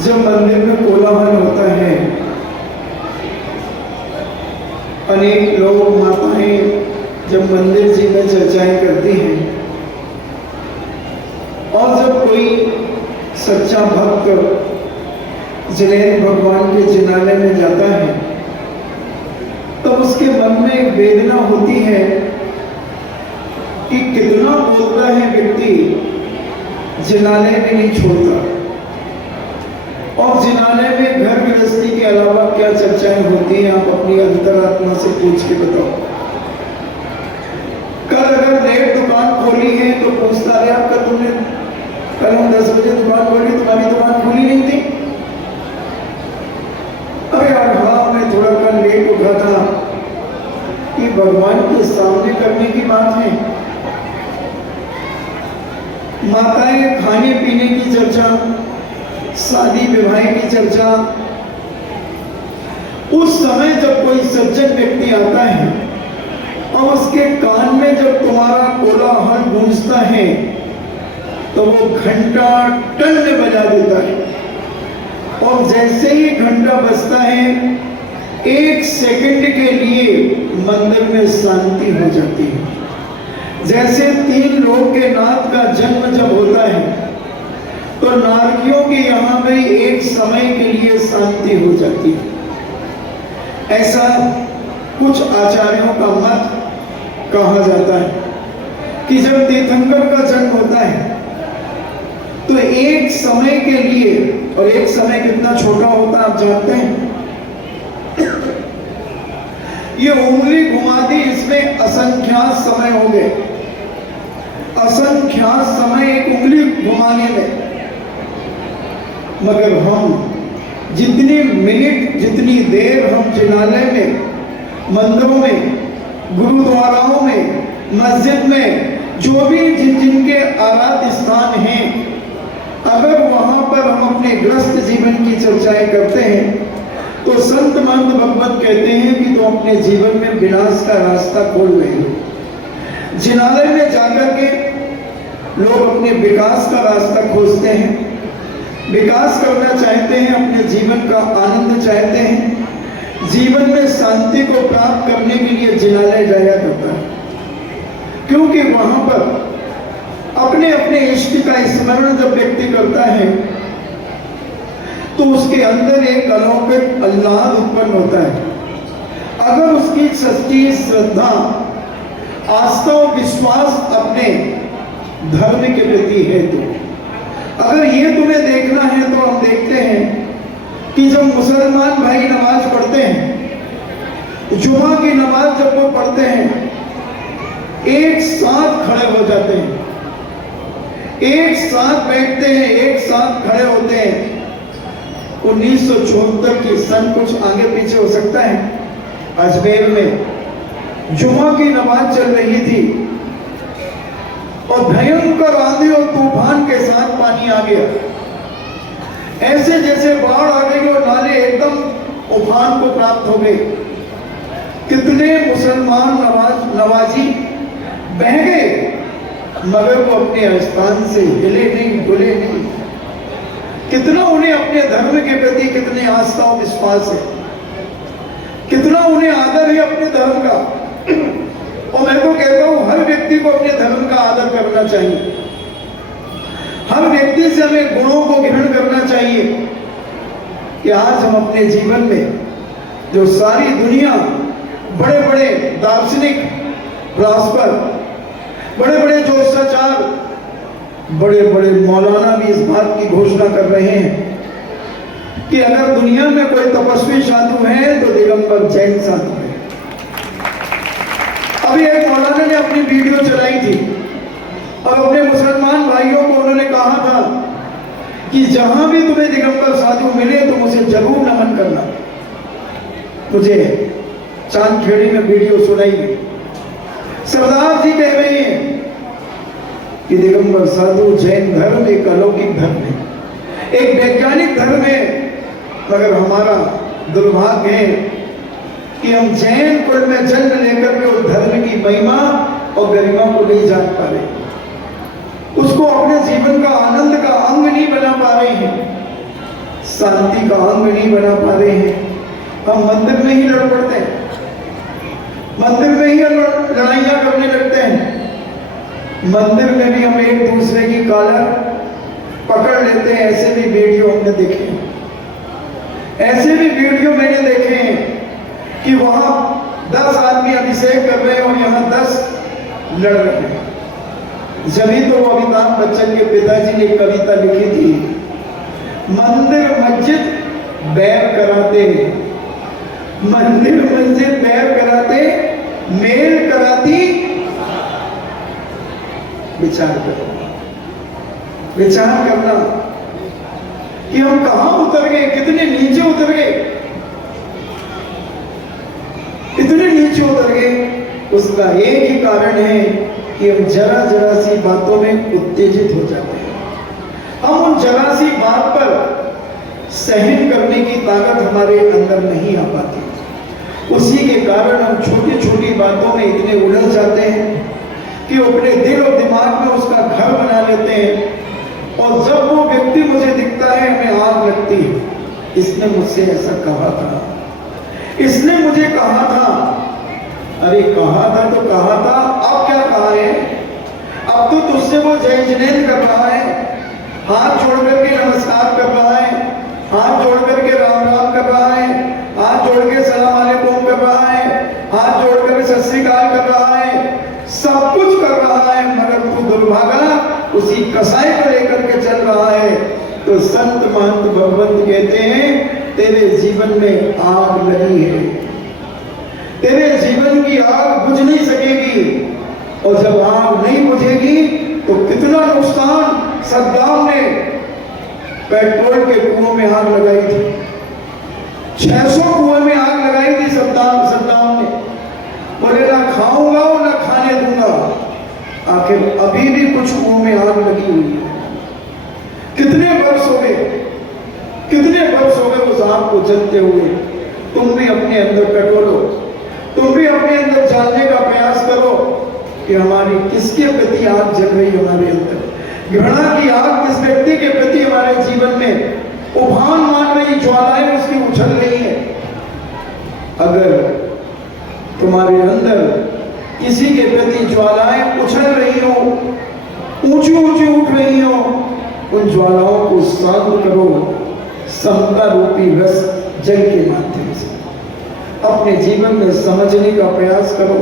जब मंदिर में कोलाहल होता है, अनेक लोग माताएं जब मंदिर जी में चर्चाएं करती हैं और जब कोई सच्चा भक्त जिनेंद्र भगवान के जिनालय में जाता है तो उसके मन में एक वेदना होती है कि कितना बोलता है व्यक्ति, जिनालय में नहीं छोड़ता। और जिनालय में घर गृहस्थी के अलावा क्या चर्चाएं होती हैं, आप अपनी अंतरात्मा से पूछ के बताओ। कल अगर देर दुकान खोली है तो पूछता रहे आपका, तुमने कल हम 10 बजे दुकान खोली, तुम्हारी दुकान खुली नहीं थी? अरे यार हाँ, मैं थोड़ा कल लेट उठा था। ये भगवान के सामने करने की बात है। माताएं खाने पीने की चर्चा, शादी विवाह की चर्चा, उस समय जब कोई सज्जन व्यक्ति आता है और उसके कान में जब तुम्हारा कोलाहल गूंजता है तो वो घंटा टन बजा देता है। और जैसे ही घंटा बजता है, 1 सेकंड के लिए मंदिर में शांति हो जाती है। जैसे 3 लोक के नाथ का जन्म जब होता है तो नारकियों के यहाँ भी एक समय के लिए शांति हो जाती है। ऐसा कुछ आचार्यों का मत कहा जाता है कि जब तीर्थंकर का जन्म होता है तो एक समय के लिए, और एक समय कितना छोटा होता है आप जानते हैं, ये उंगली घुमा दी, इसमें असंख्यात समय हो गए। असंख्यात समय एक उंगली घुमाने में। मगर हम जितनी मिनट, जितनी देर हम जिनालय में, मंदिरों में गुरुद्वाराओं में, मस्जिद में, जो भी जिनके आराध्य स्थान हैं, अगर वहां पर हम अपने ग्रस्त जीवन की चर्चाएं करते हैं तो संत महंत भगवत कहते हैं कि तो अपने जीवन में विनाश का रास्ता खोल रहे हो। जिनालय में जाकर के लोग अपने विकास का रास्ता खोजते हैं, विकास करना चाहते हैं, अपने जीवन का आनंद चाहते हैं, जीवन में शांति को प्राप्त करने के लिए जिनालय जाया करता है, क्योंकि वहां पर अपने अपने इष्ट का स्मरण जब व्यक्ति करता है तो उसके अंदर एक अलौकिक आह्लाद उत्पन्न होता है। अगर उसकी सच्ची श्रद्धा, आस्था और विश्वास अपने धर्म के प्रति है तो अगर ये तुम्हें देखना है तो हम देखते हैं कि जब मुसलमान भाई नमाज पढ़ते हैं, जुमा की नमाज जब वो पढ़ते हैं, एक साथ खड़े हो जाते हैं, एक साथ बैठते हैं, एक साथ खड़े होते हैं। 1974 की सन कुछ आगे पीछे हो सकता है, अजमेर में जुमा की नमाज चल रही थी और भयंकर आंधी और तूफान के साथ पानी आ गया, ऐसे जैसे बाढ़ आ गई और नाले एकदम उफान को प्राप्त हो गए। कितने मुसलमान नवाजी बह गए, मगर वो अपने स्थान से हिले नहीं, डुले नहीं। कितना उन्हें अपने धर्म के प्रति कितने आस्था और विश्वास है, कितना उन्हें आदर है अपने धर्म का। और मैं तो कहता हूं हर व्यक्ति को अपने धर्म का आदर करना चाहिए, हर व्यक्ति से हमें गुणों को ग्रहण करना चाहिए कि आज हम अपने जीवन में जो सारी दुनिया, बड़े बड़े दार्शनिक फिलॉसफर, बड़े बड़े जोशाचार, बड़े बड़े मौलाना भी इस बात की घोषणा कर रहे हैं कि अगर दुनिया में कोई तपस्वी साधु है तो दिगंबर जैन साधु है। अभी एक मौलाना ने अपनी वीडियो चलाई थी और अपने मुसलमान भाइयों को उन्होंने कहा था कि जहां भी तुम्हें दिगंबर साधु मिले तो मुझे जरूर नमन करना। मुझे चांदखेड़ी में वीडियो सुनाई गई, सरदार जी कह रहे हैं कि दिगंबर साधु जैन धर्म एक अलौकिक धर्म है, एक वैज्ञानिक धर्म है, मगर हमारा दुर्भाग्य है कि हम जैन कुल में जन्म लेकर के उस धर्म की महिमा और गरिमा को नहीं जान पा रहे, उसको अपने जीवन का आनंद का अंग नहीं बना पा रहे हैं, शांति का अंग नहीं बना पा रहे हैं। हम मंदिर में ही लड़ पड़ते हैं, मंदिर में ही लड़ाइयां करने लगते हैं, मंदिर में भी हम एक दूसरे की कॉलर पकड़ लेते हैं। ऐसे भी वीडियो हमने देखे हैं, ऐसे भी वीडियो मैंने देखे हैं कि वहां 10 आदमी अभिषेक कर रहे हैं और यहाँ 10 लड़ रहे हैं। जभी तो वो अमिताभ बच्चन के पिताजी ने कविता लिखी थी, मंदिर मस्जिद बैर कराते, मंदिर मस्जिद बैर कराते, मेल कराती। विचार करो, विचार करना कि हम कहां उतर गए, कितने नीचे उतर गए, इतने नीचे उतर गए। उसका एक ही कारण है कि हम जरा जरा सी बातों में उत्तेजित हो जाते हैं, हम उन जरा सी बात पर सहन करने की ताकत हमारे अंदर नहीं आ पाती। उसी के कारण हम छोटी छोटी बातों में इतने उलझ जाते हैं कि अपने दिल और दिमाग में उसका घर बना लेते हैं। और जब वो व्यक्ति मुझे दिखता है हमें आग लगती है, इसने मुझसे ऐसा कहा था, इसने मुझे कहा था। अरे कहा था तो कहा था, अब क्या कहा है? अब तो तुझसे वो जय जिनेंद्र कर रहा है, हाथ जोड़ करके नमस्कार कर रहा है, हाथ जोड़ करके राम राम कर रहा है, हाथ जोड़ के सलाम अलैकुम कर रहा है, हाथ जोड़ कर सत श्री अकाल कर रहा है, सब कुछ कर रहा है, मगर तू दुर्भागा उसी कसाई को लेकर के चल रहा है। तो संत महंत भगवंत कहते हैं तेरे जीवन में आग लगी है, तेरे जीवन की आग बुझ नहीं सकेगी। और जब आग नहीं बुझेगी तो कितना नुकसान। सद्दाम ने पेट्रोल के कुओं में आग लगाई थी, 600 कुएं में आग लगाई थी सद्दाम ने। बोले ना जलते हुए तुम भी अपने अंदर टटोलो, तुम भी अपने अंदर जानने का प्रयास करो कि हमारी किसके प्रति आग जल रही है हमारे अंदर, घृणा की आग किस व्यक्ति के प्रति हमारे जीवन में उफान मान रही, ज्वालाएं उसकी उछल रही है। अगर तुम्हारे अंदर किसी के प्रति ज्वालाएं उछल रही हो, ऊंची ऊंची उठ रही हो, उन ज्वालाओं को शांत करो समता रूपी रस जल के माध्यम से। अपने जीवन में समझने का प्रयास करो,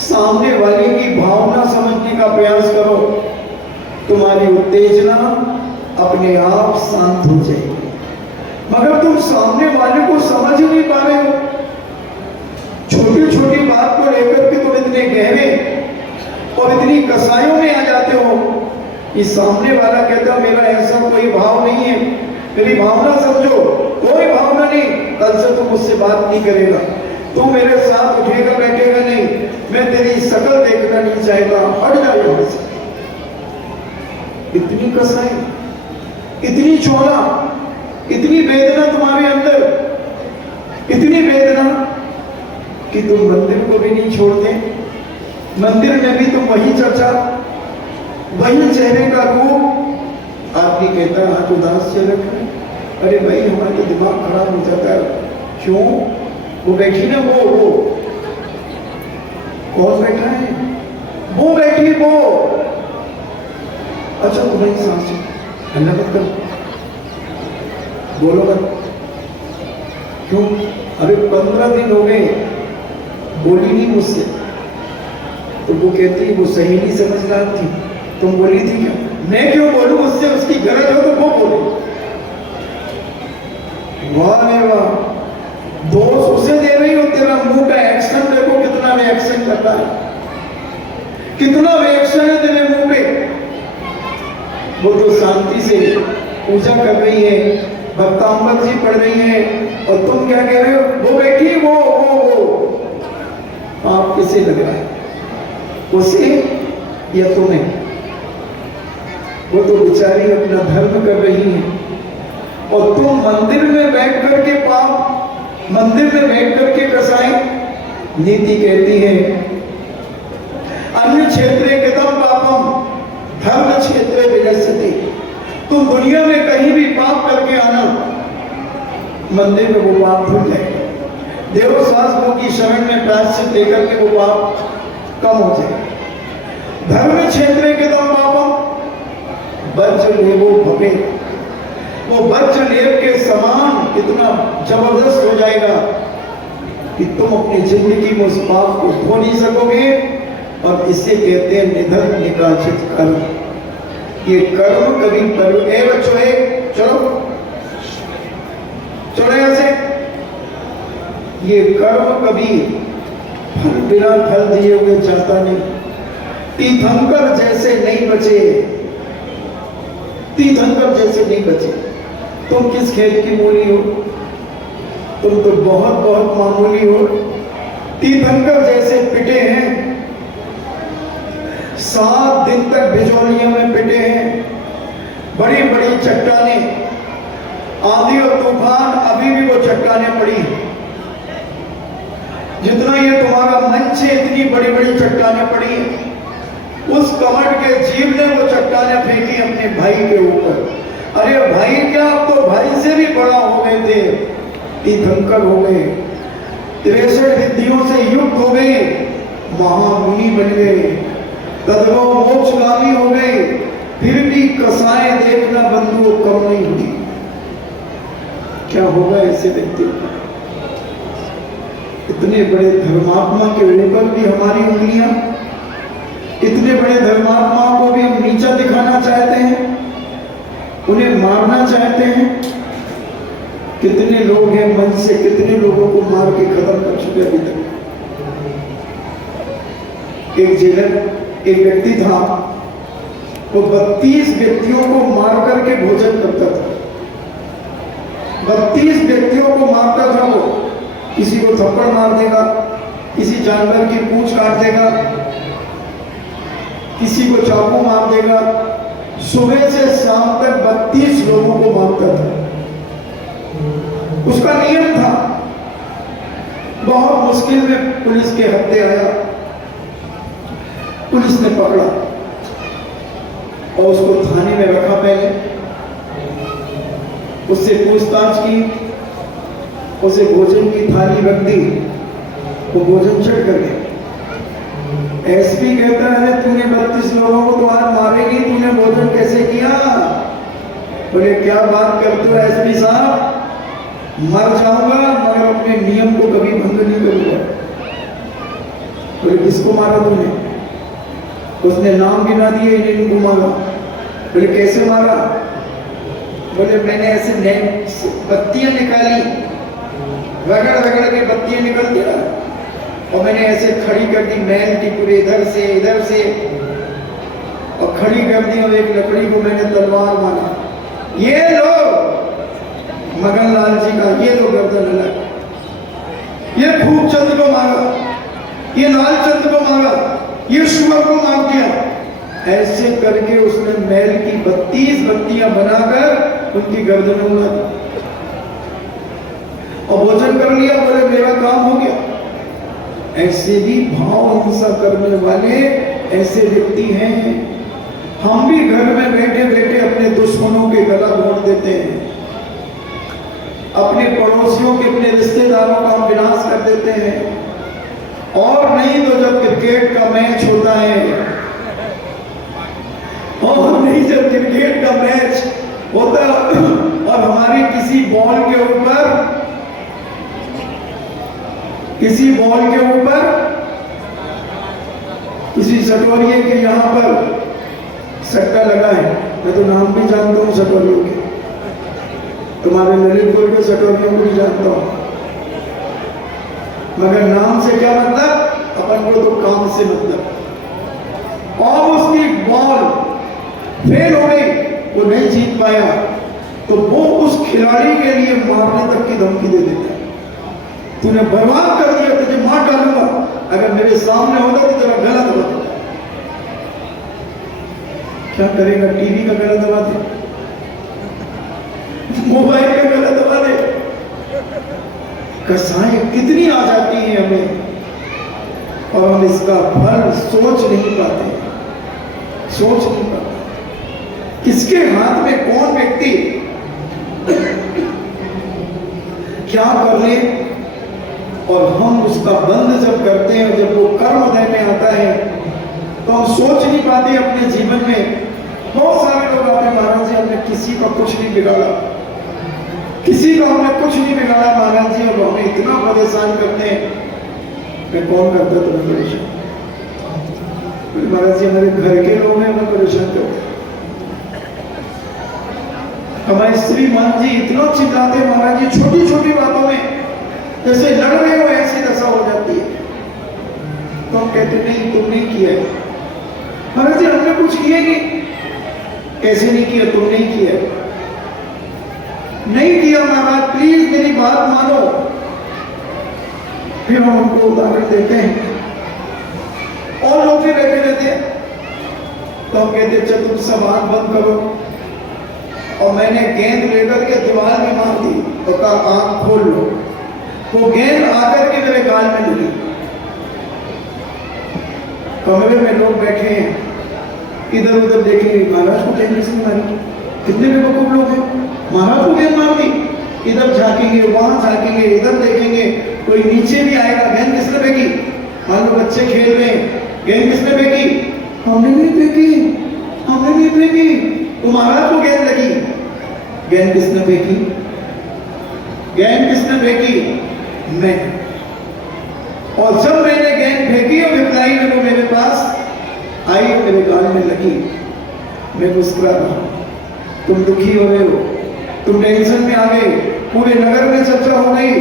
सामने वाले की भावना समझने का प्रयास करो, तुम्हारी उत्तेजना अपने आप शांत हो जाएगी। मगर तुम सामने वाले को समझ ही नहीं पा रहे हो, छोटी छोटी बात को लेकर के तुम इतने गहरे और इतनी कसायों में आ जाते हो कि सामने वाला कहता मेरा ऐसा कोई भाव नहीं है, मेरी भावना समझो, कोई भावना नहीं, कल से तुम मुझसे बात नहीं करेगा, तू मेरे साथ उठेगा बैठेगा नहीं, मैं तेरी शकल देखना नहीं चाहेगा, हट जाओ यहां से। इतनी कसाई, इतनी चोला, इतनी वेदना तुम्हारे अंदर, इतनी वेदना कि तुम मंदिर को भी नहीं छोड़ते, मंदिर में भी तुम वही चर्चा, वही चेहरे का रूप। आदमी कहता है आज उदास चेहरा क्यों? अरे भाई हमारा तो दिमाग खराब हो जाता है। क्यों? वो बैठी ना, वो कौन बैठा है? वो बैठी, वो। अच्छा तुम्हारी सांस हल्ला मत करो, बोलो मत। क्यों? अरे 15 दिन हो गए बोली नहीं मुझसे। तो वो कहती वो सहेली समझदार थी, तुम बोली थी क्या? मैं क्यों बोलूं? उससे उसकी गरज हो तो वो बोले। वाह रे वाह, दोस्त उसे दे रही हो, तेरा मुंह का एक्शन देखो कितना रिएक्शन करता है, कितना रिएक्शन है तेरे मुंह पे। वो तो शांति से पूजा कर रही है, भक्तांबर जी पढ़ रही है, और तुम क्या कह रहे हो? वो बैठी, वो आप किसे लग रहा है? उसे या तुम्हें? वो तो बेचारी अपना धर्म कर रही है, और तुम मंदिर में बैठ करके पाप, मंदिर में बैठ करके कसाई। नीति कहती है अन्य क्षेत्रे कृतं पापम धर्म क्षेत्रे विनश्यति। तुम दुनिया में कहीं भी पाप करके आना, मंदिर में वो पाप भूल जाएगा। देवशास्त्रों की शरण में प्रायश्चित देकर के वो पाप कम हो जाए। धर्म क्षेत्र के दम पापम वज्र लेवो भवे, वो वज्र लेव के समान कितना जबरदस्त हो जाएगा कि तुम अपनी जिंदगी में उस पाप को धो नहीं सकोगे। और इसे कहते हैं निधन निकाचित कर्म। ये कर्म कभी बच्चों चलो चलो यहां से। ये कर्म कभी फल बिना फल दिए हुए जाता नहीं। तीर्थंकर जैसे नहीं बचे, तीर्थंकर जैसे नहीं बचे। तुम किस खेत की मूली हो? तुम तो बहुत बहुत मामूली हो। तीर्थंकर जैसे पिटे हैं, 7 दिन तक बिजौलियों में पिटे हैं, बड़ी बड़ी चट्टानें, आंधी और तूफान, अभी भी वो चट्टानें पड़ी हैं। जितना ये तुम्हारा मंच है इतनी बड़ी बड़ी चट्टानें पड़ी हैं। उस कमर के जीव ने वो चट्टानें फेंकी अपने भाई के ऊपर। अरे भाई क्या, आप तो भाई से भी बड़ा हो गए थे, तीर्थंकर हो गए, 63 विद्यों से युक्त हो गए, महामुनि बन गए, तदगो मोक्षगामी हो गए, फिर भी कसाए देखना बंधुओं कम नहीं हुई। क्या होगा ऐसे व्यक्ति? इतने बड़े धर्मात्मा के ऊपर भी हमारी उंगलियां, इतने बड़े धर्मात्माओं को भी हम नीचा दिखाना चाहते हैं, उन्हें मारना चाहते हैं। कितने लोग हैं मंच से, कितने लोगों को मार के खत्म कर चुके अभी तक। एक जेलर, एक व्यक्ति था, वो 32 व्यक्तियों को मार करके भोजन करता था। 32 व्यक्तियों को मारता था वो। किसी को थप्पड़ मार देगा, किसी जानवर की पूंछ काट देगा, किसी को चाकू मार देगा। सुबह से शाम तक 32 लोगों को मारता था। उसका नियम था। बहुत मुश्किल में पुलिस के हत्थे आया, पुलिस ने पकड़ा और उसको थाने में रखा। पहले उससे पूछताछ की, उसे भोजन की थाली रख दी, वो भोजन चढ़ कर गया। एसपी कहता है तूने 32 लोगों को तो आज मारेगी, तूने भोजन कैसे किया? बोले क्या बात करते हो एसपी साहब, मर जाऊंगा मगर अपने नियम को कभी भंग नहीं करूंगा। बोले किसको मारा तूने? उसने नाम गिना दिए, इनको मारा। बोले कैसे मारा? बोले मैंने ऐसे बत्तियां निकाली, रगड़ रगड़ के बत्तियां निकलती ना, और मैंने ऐसे खड़ी कर दी मैल की पूरे इधर से और खड़ी कर दी, और एक लकड़ी को मैंने तलवार मारा। ये लो मगन लाल जी का, ये लो गर्दन अलग, ये खूबचंद को मारा, ये लालचंद को मारा, ये शुगर को मार दिया। ऐसे करके उसने मैल की 32 बत्तियां बनाकर उनकी गर्दन उड़ा दी और भोजन कर लिया। बोले मेरा काम हो गया। ऐसे भी भाव हिंसा करने वाले ऐसे व्यक्ति हैं। हम भी घर में बैठे बैठे अपने दुश्मनों के गला घोंट देते हैं, अपने पड़ोसियों के, अपने रिश्तेदारों का विनाश कर देते हैं। और नहीं तो जब क्रिकेट का मैच होता है, और नहीं जब क्रिकेट का मैच होता है और हमारी किसी बॉल के ऊपर किसी सटोरिये के यहाँ पर सट्टा लगा है। मैं तो नाम भी जानता हूँ सटोरियों के, तुम्हारे ललितपुर के सटोरियों को भी जानता हूँ, मगर नाम से क्या मतलब, अपन को तो काम से मतलब। और उसकी बॉल फेल हो गई, वो नहीं जीत पाया, तो वो उस खिलाड़ी के लिए मारने तक की धमकी दे देता है। तूने बर्बाद कर दिया, तुझे मार डालूंगा, अगर मेरे सामने होता तो तेरा गला दबा देता। क्या करेगा? टीवी का गला दबा दे, मोबाइल का गला दबा दे। कसाएं कितनी आ जाती हैं हमें, और हम इसका फल सोच नहीं पाते। किसके हाथ में कौन व्यक्ति क्या कर ले, और हम उसका बंद जब करते हैं, जब वो कर्मोदय में आता है, तो हम सोच नहीं पाते अपने जीवन में। बहुत सारे लोग आते हैं, महाराज जी हमने किसी का कुछ नहीं बिगाड़ा, महाराज जी, और हमें इतना परेशान करते हैं। मैं कौन करता तुम्हें परेशान? महाराज जी हमारे घर के लोग हैं, हमें परेशान करते। हमारे श्रीमान जी इतना चिल्लाते हैं महाराज जी, छोटी छोटी बातों में जैसे लड़ रहे हो ऐसी दशा हो जाती है। तो हम कहते नहीं तुम नहीं किया है। महाराज जी हमने कुछ किया नहीं। कैसे नहीं किया? तुम नहीं किया, नहीं किया महाराज, प्लीज मेरी बात मानो। फिर हम उनको उदाहरण देते हैं, और लोग भी बैठे रहते हैं, तो हम कहते अच्छा तुम सब आंख बंद करो, और मैंने गेंद लेकर के दीवार में मार दी और कहा आंख खोल लो। वो गेंद आकर के मेरे गाल में लगी। कमरे में लोग बैठे हैं, इधर उधर देखेंगे, महाराज को गेंद किसने मारी? कितने बेवकूफ लोग हैं, महाराज को गेंद मार दी। इधर झांकेंगे, वहां झांकेंगे, इधर देखेंगे, कोई नीचे भी आएगा, गेंद किसने फेंकी? मान लो बच्चे खेल रहे हैं, गेंद किसने फेंकी? हमने नहीं फेंकी। तो महाराज को गेंद लगी। गेंद किसने फेंकी? मैं। और जब मैंने गेंद फेंकी और रिप्लाई में वो मेरे पास आई और मेरे गाल में लगी, मैं मुस्कुरा रहा। तुम दुखी हो रहे हो, तुम टेंशन में आ गए, पूरे नगर में चर्चा हो गई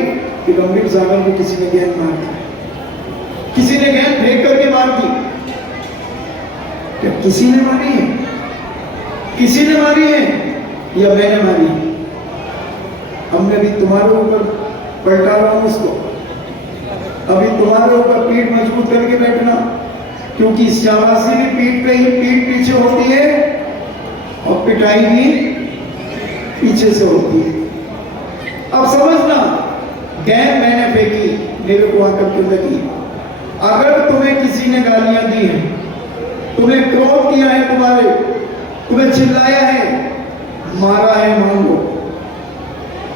कि गंभीर सागर को किसी ने गेंद मार दी, किसी ने गेंद फेंक करके मार दी। क्या किसी ने मारी है? किसी ने मारी है या मैंने मारी? हमने भी तुम्हारे ऊपर पलटा रहा हूं उसको। अभी तुम्हारे ऊपर पीठ मजबूत करके बैठना, क्योंकि शाबाशी भी पीठ पीछे होती है और पिटाई भी पीछे से होती है। अब समझना, गेंद मैंने फेंकी, मेरे को आकर क्यों लगी। अगर तुम्हें किसी ने गालियां दी हैं, तुम्हें क्रोध किया है, तुम्हें चिल्लाया है, मारा है, मान लो,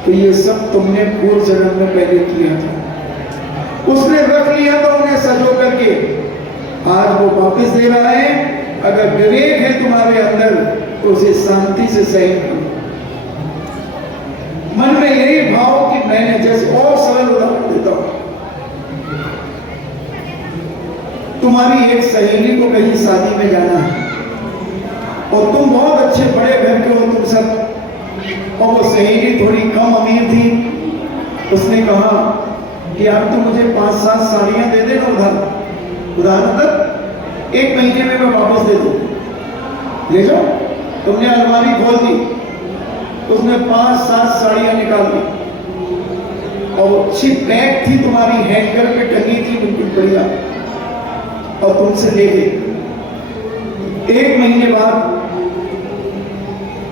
तो ये सब तुमने पूर्व जन्म में पहले किया था। उसने रख लिया तो उन्हें सजो करके आज वो वापस दे रहा है। अगर विवेक है तुम्हारे अंदर तो उसे शांति से सहन करो। मन में यही भाव कि मैंने, जैसे और सरल उदाहरण देता हूं, तुम्हारी एक सहेली को कहीं शादी में जाना है और तुम बहुत अच्छे बड़े घर के हो तुम सब, और वो सहेली थोड़ी कम अमीर थी। उसने कहा कि यार तुम मुझे 5-7 साड़ियां दे देना उधार मतलब 1 महीने में मैं वापस दे दूं, ले जाओ। तुमने अलमारी खोल दी, उसने 5-7 साड़ियां निकाल दी और अच्छी बैग थी तुम्हारी, हैंगर पे टंगी थी बिल्कुल बढ़िया, और तुमसे ले गई। 1 महीने बाद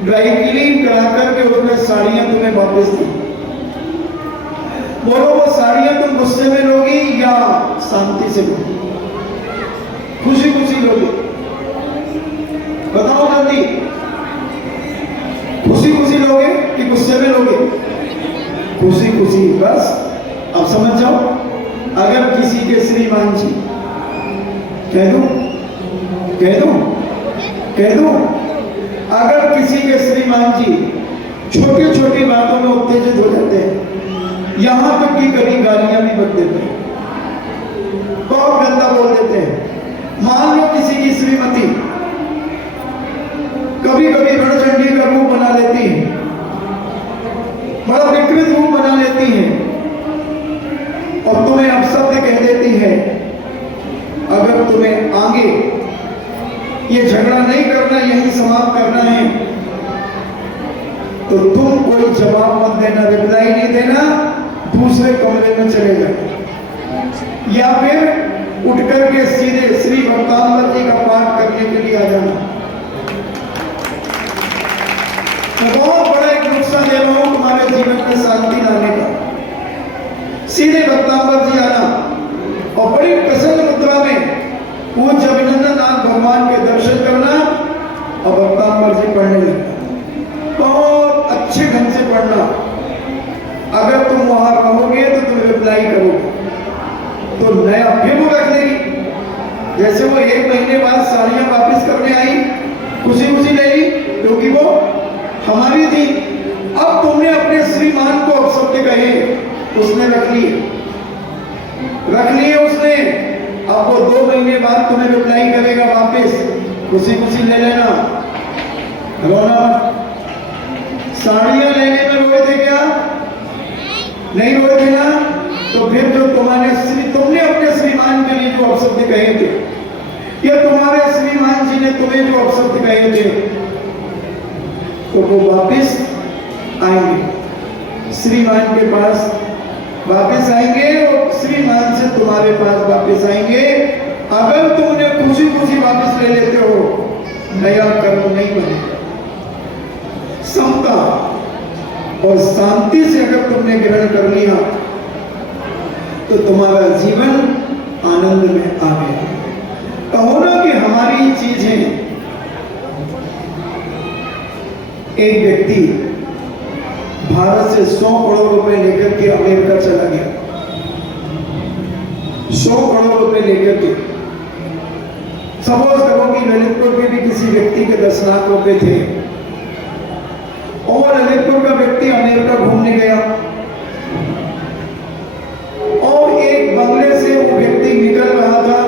ड्राई क्लीन करा करके उसने साड़ियां तुम्हें वापस दी। बोलो वो साड़ियां तुम गुस्से में लोगी या शांति से लोगी? खुशी खुशी लोगी? बताओ जल्दी, खुशी खुशी लोगे कि गुस्से में लोगे? खुशी खुशी। बस अब समझ जाओ, अगर किसी के श्रीमान जी, कह दूं, अगर किसी के श्रीमान जी छोटी छोटी बातों में उत्तेजित हो जाते हैं, यहां तक कि कभी गालियां भी बक देते हैं, बहुत गंदा बोल देते हैं। मान लो किसी की श्रीमती कभी कभी रणचंडी का रूप बना लेती है, बड़ा विकृत रूप बना लेती है और तुम्हें अपशब्द कह देती है। अगर तुम्हें आगे ये झगड़ा नहीं करना, यही समाप्त करना है, तो तुम कोई जवाब मत देना, रिप्लाई नहीं देना, दूसरे कमरे में चले जाओ या फिर उठ करके सीधे श्री भक्तांबर जी का पाठ करने के लिए आ जाना। मैं बहुत बड़ा एक नुस्खा दे रहा हूं तुम्हारे जीवन में शांति लाने का। सीधे भक्तांबर जी आना और बड़ी प्रसन्न मुद्रा में पूज्य अभिनंदननाथ भगवान के दर्शन करना और भक्तांबर जी पढ़ने लगना, बहुत अच्छे ढंग से पढ़ना। अगर तुम वहां रहोगे तो तुम रिप्लाई करोगे तो नया फिर वो रख लेगी। जैसे वो 1 महीने बाद साड़ियां वापस करने आई, खुशी खुशी ले ली क्योंकि वो हमारी थी। अब तुमने अपने श्रीमान को अपशब्द कहे, उसने रख लिए उसने। अब वो 2 महीने बाद तुम्हें रिप्लाई करेगा वापस, खुशी खुशी ले लेना, रोना। साड़ियां लेने में रोए थे क्या? नहीं रोए थे ना? तो फिर जो तुमने अपने श्रीमान के लिए जो अपशब्द कहे थे या तुम्हारे श्रीमान जी ने तुम्हें जो अपशब्द कहे थे, तो वो वापस आएंगे श्रीमान के पास, वापस आएंगे और श्रीमान से तुम्हारे पास वापस आएंगे। अगर तुमने खुशी खुशी वापस ले लेते हो, नया कर्म नहीं बनेगा। समता और शांति से अगर तुमने ग्रहण कर लिया तो तुम्हारा जीवन आनंद में आ गया। कहो ना कि हमारी चीजें। एक व्यक्ति भारत से 100 करोड़ रुपए लेकर के अमेरिका चला गया, 100 करोड़ रुपए लेकर के। सपोज करो कि ललितपुर में भी किसी व्यक्ति के 10 लाख रुपए थे और ललितपुर का व्यक्ति अमेरिका घूमने गया और एक बंगले से वो व्यक्ति निकल रहा था,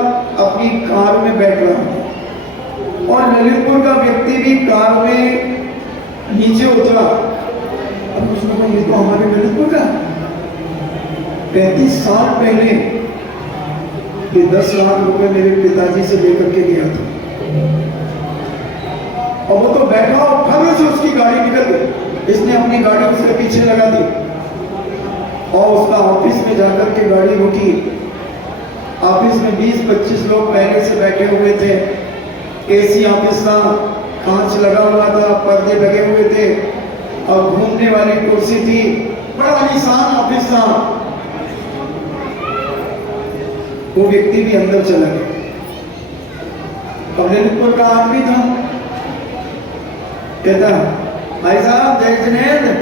अपनी कार में बैठ रहा था और ललितपुर का व्यक्ति भी कार में नीचे उतरा। अब उसने कहा ये तो हमारे ललितपुर का 35 साल पहले ये 10 लाख रुपए मेरे पिताजी से लेकर के गया था। और वो तो बैठा और खबर से उसकी गाड़ी निकल गई। इसने अपनी गाड़ी उसके पीछे लगा दी और उसका ऑफिस में जाकर के गाड़ी रुकी। ऑफिस में 20-25 लोग पहले से बैठे हुए थे। एसी ऑफिस था, कांच लगा हुआ था, पर्दे लगे हुए थे और घूमने वाली कुर्सी थी बड़ा आलीशान ऑफिस था। वो व्यक्ति भी अंदर चला गया। अब ललितपुर का आदमी था, कहता भाई साहब जय जिनेंद्र,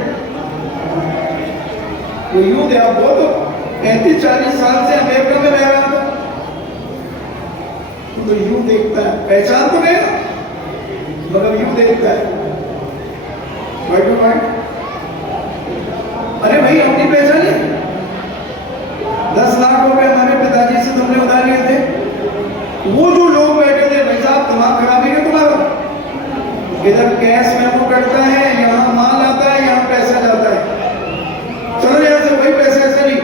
वो यूं दे, आप वो तो 35-40 साल से अमेरिका में रह रहा था, तो यूं देखता है, पहचान तो गया मगर यूं देखता है। अरे भाई अपनी पहचान है, 10 लाख रुपए हमारे पिताजी से तुमने उधार लिए थे। वो जो लोग बैठे थे, भाई साहब दिमाग खराब है क्या तुम्हारा? इधर कैश मेमो कटता है, यहाँ माल आता है, यहाँ पैसा जाता है, चलो यहाँ से, वही पैसा ऐसा नहीं।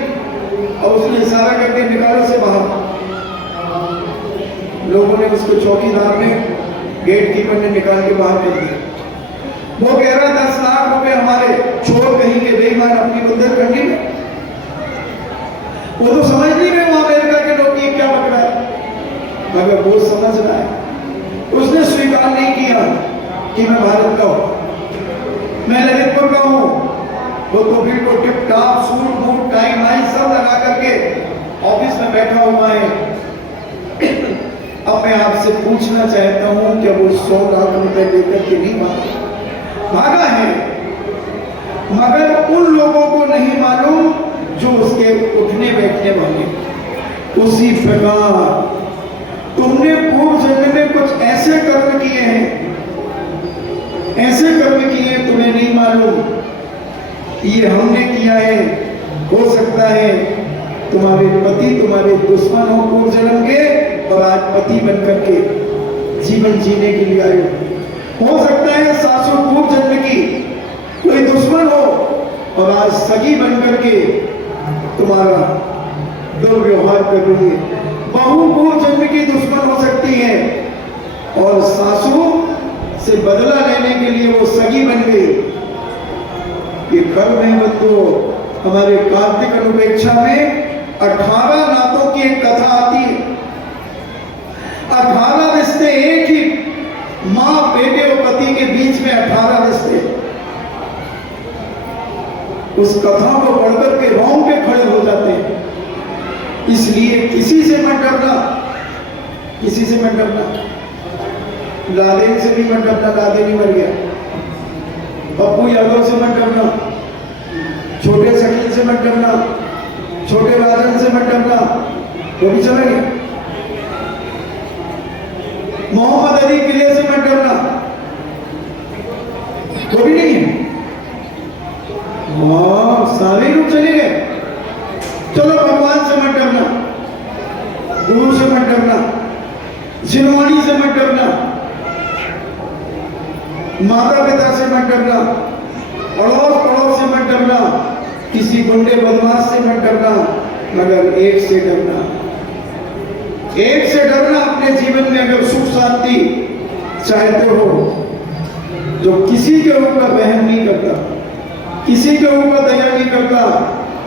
और उसने इशारा करके निकालो से बाहर। लोगों ने उसको चौकीदार ने, गेट कीपर ने निकाल के बाहर कर दिया। वो कह रहा 10 लाख रुपए हमारे, चोर कहीं के बेईमान अपनी बुंदेल करनी में। वो तो समझ नहीं रहे वो अमेरिका के लोग ये क्या बक रहा है, मगर वो समझ रहा है। उसने स्वीकार नहीं किया कि मैं भारत का हूं, मैं ललितपुर का हूं। वो तो बिल्कुल tip top suit boot tie माई सब लगा करके ऑफिस में बैठा हुआ है। अब मैं आपसे पूछना चाहता हूं कि वो 100 लाख रुपए लेकर के नहीं भागा है, मगर उन लोगों को नहीं मालूम जो उसके उठने बैठने वाले। उसी प्रकार तुमने पूर्व जन्म में कुछ ऐसे कर्म किए हैं, ऐसे कर्म किए तुम्हें नहीं मालूम, ये हमने किया है। हो सकता है तुम्हारे पति तुम्हारे दुश्मन हो पूर्व जन्म के, और आज पति बनकर के जीवन जीने के लिए आए। हो सकता है सासू पूर्व जन्म की कोई दुश्मन हो, और आज सगी बनकर के तुम्हारा दुर्व्यवहार कर रही है। बहू पूर्व जन्म की दुश्मन हो सकती है, और सासू से बदला लेने के लिए वो सगी बन गई। ये कर्म है बंधुओं। हमारे कार्तिक अनुपेक्षा में 18 नातों की एक कथा आती है। 18 रिश्ते, एक ही माँ बेटे और पति के बीच में 18 रिश्ते। उस कथा को पढ़कर के रोंगटे खड़े हो जाते हैं। इसलिए किसी से मत डरना, किसी से मत डरना। लादेन से भी मत डरना, लादेन ही मर गया। पप्पू यादव से मत डरना, छोटे शकील से मत डरना, छोटे राजन से मत डरना, वो भी चला गया। मोहम्मद अली किले से मत डरना, वो भी नहीं है। सारे लोग चले गए। चलो भगवान से मत डरना, गुरु से मत डरना, जिनवानी से मत डरना, माता पिता से मत डरना, अड़ोस पड़ोस से मत डरना, किसी गुंडे बदमाश से मत डरना, मगर एक से डरना। एक से डरना अपने जीवन में अगर सुख शांति चाहते हो, जो किसी के ऊपर बहन नहीं करता, किसी के ऊपर दया नहीं करता।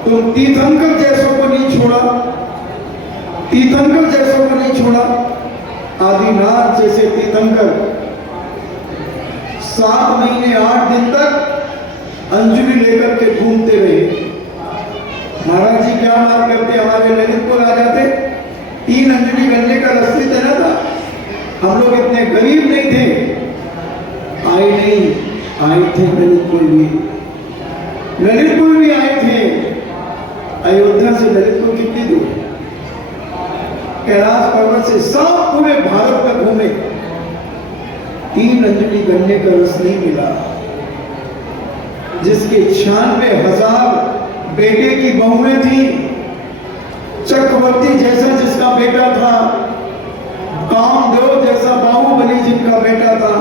तुम तीर्थंकर जैसों को नहीं छोड़ा, तीर्थंकर जैसों को नहीं छोड़ा। आदिनाथ जैसे तीर्थंकर 7 महीने 8 दिन तक अंजलि लेकर के घूमते रहे। महाराज जी क्या बात करते, हमारे ललितपुर आ जाते, 3 अंजलि गन्ने का रस्सी देना था। हम लोग इतने गरीब नहीं थे, आए नहीं, आए थे ललितपुर भी, ललितपुर भी आए थे। अयोध्या से ललितपुर कितनी दूर, कैलाश पर्वत से सब पूरे भारत में घूमे, 3 अंजलि गन्ने का रस नहीं मिला। जिसके 96,000 बेटे की बहुएं थी, चक्रवर्ती जैसा जिसका बेटा था, कामदेव जैसा बाहुबली जिनका बेटा था,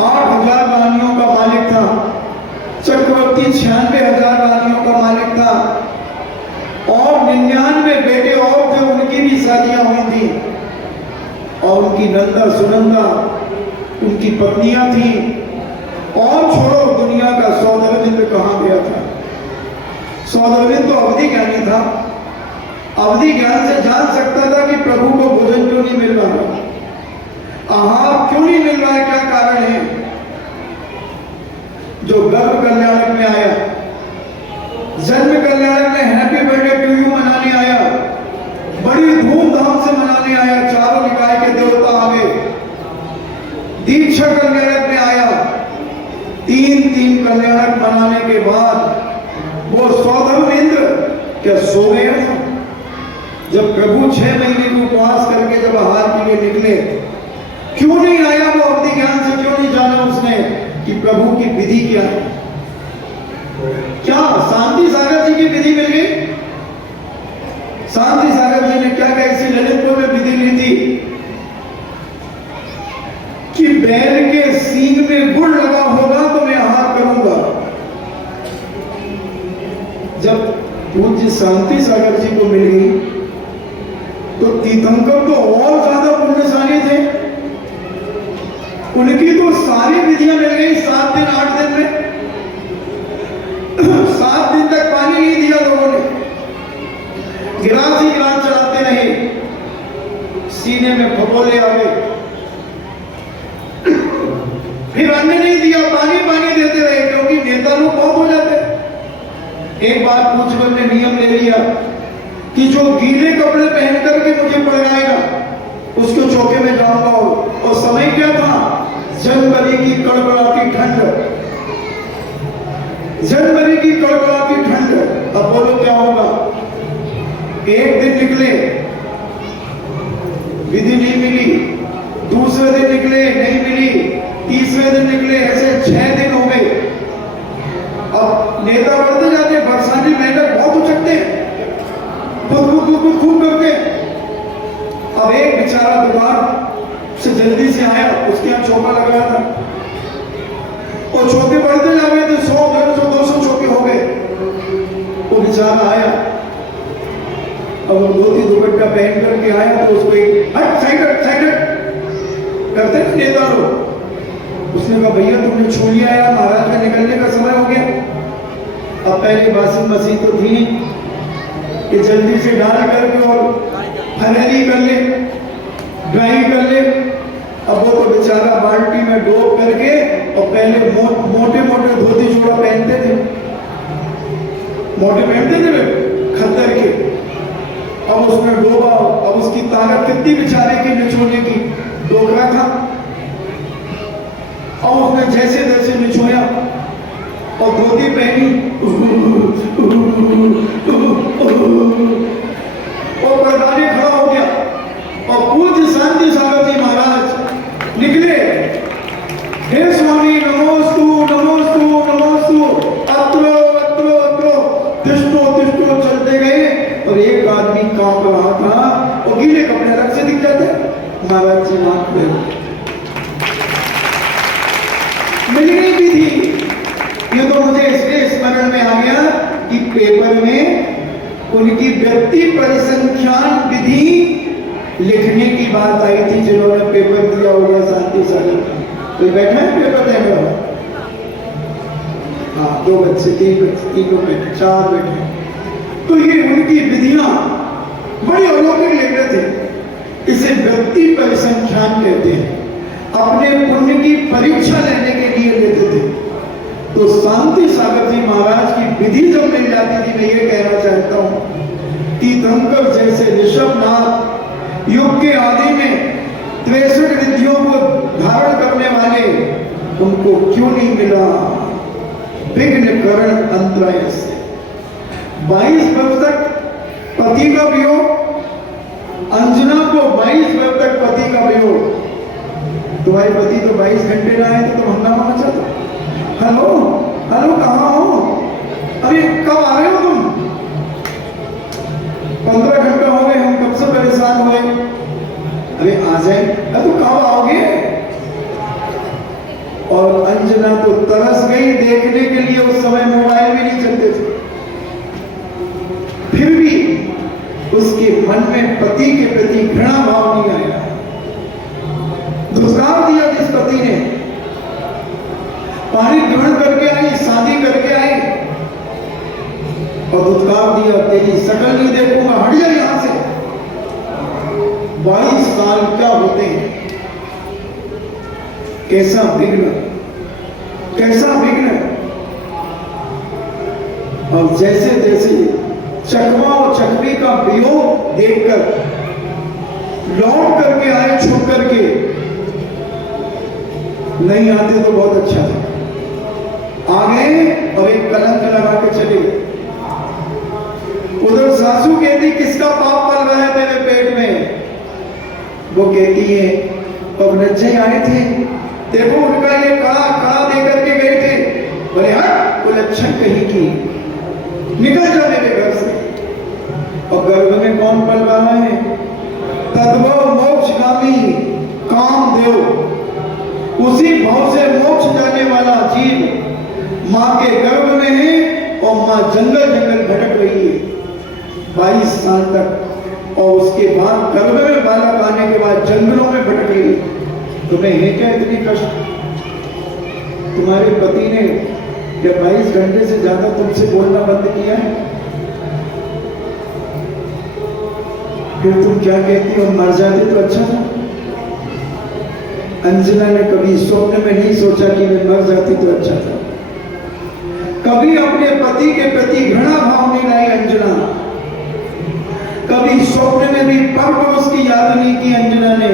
8,000 रानियों का मालिक था, चक्रवर्ती 96,000 रानियों का मालिक था, और 99 बेटे और थे, उनकी भी शादियां हुई थी, और उनकी नंदा सुनंदा उनकी पत्नियां थी। और छोड़ो दुनिया का सौदागरिंद कहां गया था। सौदागरिंद तो अवधि ज्ञानी था, अवधि ज्ञान से जान सकता था कि प्रभु को भोजन क्यों नहीं मिल रहा, आहार क्यों नहीं मिल रहा है, क्या कारण है। जो गर्भ कल्याणक में आया, जन्म कल्याणक में हैप्पी बर्थडे टू यू मनाने आया, बड़ी धूमधाम से मनाने आया, चारों निकाय के देवता आ गए। दीक्षा कल्याणक में आया, तीन कल्याणक मनाने के बाद वो सौधर्मेंद्र क्या सो गया था? जब प्रभु 6 महीने को उपवास करके जब आहार के लिए निकले, क्यों नहीं आया वो अवधि ज्ञान से? क्यों नहीं जाना उसने कि प्रभु की विधि क्या है? क्या शांति सागर जी की विधि मिल गई? शांति सागर जी ने क्या कैसी ललितपुर में विधि ली थी कि बैल के सींग में गुड़ लगा होगा तो मैं आहार करूंगा। जब पूज्य शांति सागर जी को मिल गई तो तीर्थंकर तो और ज्यादा पुण्यशाली थे, उनकी तो सारी विधियां मिल गई 7 दिन 8 दिन में। 7 दिन तक पानी नहीं दिया लोगों ने, गिलास ही गिलास चलाते रहे, सीने में फपोले आ गए। फिर अन्न नहीं दिया, पानी देते रहे, क्योंकि नेता लोग बहुत हो जाते। एक बार पूछकर ने नियम ले लिया कि जो गीले कपड़े पहन करके मुझे पड़ाएगा उसको चौके में जाऊंगा। और समय क्या था? जनवरी की कड़कड़ाती ठंड, जनवरी की कड़कड़ाती ठंड। अब बोलो क्या होगा? एक दिन निकले, विधि नहीं मिली, दूसरे दिन निकले, नहीं मिली, तीसरे दिन निकले, ऐसे 6 दिन हो गए। अब नेता बढ़ते जाते, बरसाती मेंढक बहुत उछकते हैं, खूब करते। अब एक बेचारा दुकान से जल्दी से आया, उसके यहाँ चौका लगा था और चौके बढ़ते जा रहे थे, 100, 150, 200 चौके हो गए। वो बेचारा आया, अब धोती दुपट्टा पहन करके आया तो उसको एक हट साइड करते थे नेता लोग। उसने कहा भैया तुमने छू लिया यार, महाराज का निकलने का समय हो गया। अब पहले वॉशिंग मशीन तो थी नहीं कि जल्दी से डाल करके और फरहरी कर ले, ड्राई कर ले। अब वो तो बेचारा बाल्टी में डोब करके, और पहले मोटे मोटे धोती जोड़ा पहनते थे, मोटे पहनते थे खद्दर के। अब उसमें डोबा, अब उसकी ताकत कितनी बेचारे की निचोड़ने की, डोकरा था। और उसने जैसे तैसे निचोया और धोती पहनी और परदानी खड़ा हो गया। और पूज्य शांति सागर जी महाराज निकले, हे स्वामी नमोस्तु नमोस्तु नमोस्तु, अत्रो अत्रो अत्रो, तिष्ठो तिष्ठो चलते गए। और एक आदमी कांप रहा था और गीले कपड़े अलग से दिख जाते। महाराज जी नाक में मिल गई विधि। ये तो मुझे इसलिए स्मरण में आ गया कि पेपर में उनकी व्यक्ति परिसंख्यान विधि लिखने की बात आई थी। जिन्होंने पेपर दिया होगा शांति सागर का, कोई बैठा है पेपर देने वाला? हाँ, 2 बच्चे, 3 बच्चे, 3 बैठे, 4 बैठे। तो ये उनकी विधियां बड़ी अलौकिक लिख रहे थे। इसे व्यक्ति परिसंख्यान कहते हैं। अपने पुण्य की परीक्षा लेने के लिए लेते थे। तो शांति सागर जी महाराज की विधि जब मिल जाती थी, मैं ये कहना चाहता हूं, तीर्थंकर जैसे ऋषभनाथ युग के आदि में 63 विधियों को धारण करने वाले, उनको क्यों नहीं मिला विघ्न करण अंतराय से? 22 वर्ष तक पति का वियोग, अंजना को 22 वर्ष तक पति का वियोग। तुम्हारे पति तो 22 घंटे ना आए तो तुम हंगामा मचा दो। हेलो हेलो, कहाँ हो? अरे कब आ रहे हो तुम? 15 घंटा हो गए, हम कब से परेशान हुए। अरे आ जाए। तो कब आओगे? और अंजना तो तरस गई देखने के लिए, उस समय मोबाइल भी नहीं चलते थे। फिर भी उसके मन में पति के प्रति घृणा भाव नहीं आया। दुष्कार दिया जिस पति ने, पानी ग्रहण करके आई, शादी करके आई और दुष्कार दिया, तेरी शकल नहीं देखूंगा, हट जा यहां से। 22 साल क्या होते हैं? कैसा विघ्न, कैसा विघ्न। और जैसे जैसे चकवा और चकवी का वियोग देखकर लौट करके आए, छुप करके, नहीं आते तो बहुत अच्छा था। आ गए और एक कलंक लगा के चले गए। उधर सासू कहती किसका पाप पल रहा है तेरे पेट में? वो कहती है पवनजय आए थे, देखो उनका ये कड़ा कड़ा दे करके गए थे। बोले हाँ, वो लक्षण कहीं की, निकल जा मेरे घर से। और गर्भ में कौन पल रहा है? तद्भव मोक्षगामी कामदेव, उसी भाव से मोक्ष जाने वाला जीव मां के गर्भ में है और मां जंगल जंगल भटक रही है 22 साल तक। और उसके बाद गर्भ में बालक आने के बाद जंगलों में भटक रही है। तुम्हें है क्या इतनी कष्ट? तुम्हारे पति ने क्या 22 घंटे से ज्यादा तुमसे बोलना बंद किया है? फिर तुम क्या कहती हो, मर जाते तो अच्छा था। अंजना ने कभी स्वप्न में नहीं सोचा कि मैं मर जाती तो अच्छा था। कभी अपने पति के प्रति घृणा भाव नहीं लाई अंजना। कभी स्वप्न में भी परपरोस की याद नहीं की अंजना ने।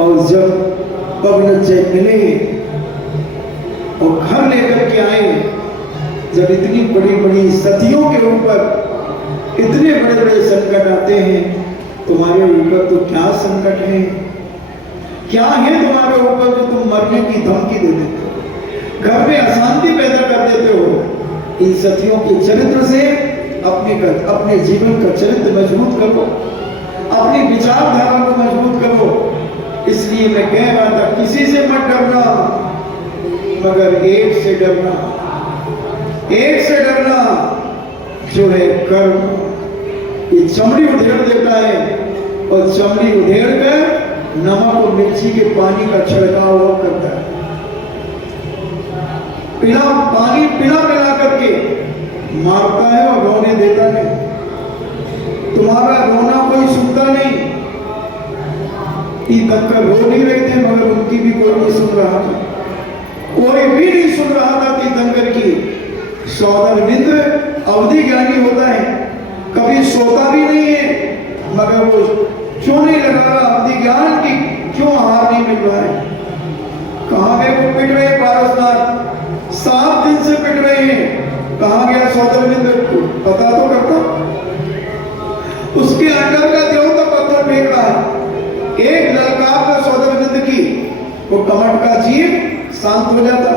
और जब पवनजय मिले और घर लेकर के आए, जब इतनी बड़ी बड़ी सतियों के ऊपर इतने बड़े बड़े संकट आते हैं, तुम्हारे ऊपर तो क्या संकट है, क्या है तुम्हारे ऊपर जो तुम मरने की धमकी दे देते हो, घर में अशांति पैदा कर देते हो। इन सतियों के चरित्र से अपने जीवन का चरित्र मजबूत करो, अपनी विचारधारा को मजबूत करो। इसलिए मैं कह रहा था किसी से मत डरना, मगर एक से डरना, एक से डरना जो है कर्म। ये चमड़ी उधेड़ देता है और चमड़ी उधेड़ कर नमक और मिर्ची के पानी का छिड़काव करता है। पानी पिला करके मारता है और रोने देता नहीं। तुम्हारा रोना कोई सुनता नहीं। तक रो नहीं रहे थे मगर उनकी भी कोई नहीं सुन रहा था, कोई भी नहीं सुन रहा था तीर्थंकर की। सौदरविंद अवधि ज्ञानी होता है, कभी सोता भी नहीं है, मगर वो क्यों नहीं लगा रहा अवधि ज्ञान की, क्यों आहार नहीं मिल रहा है। कहाँ गए वो पिट रहे पारसनाथ, 7 दिन से पिट रहे हैं। कहाँ गया सौदरविंद, पता तो करता। उसके अंडर का देवता पत्थर फेंक रहा है। एक ललकार का सौदरविंद की वो कमट का जीव शांत हो जाता,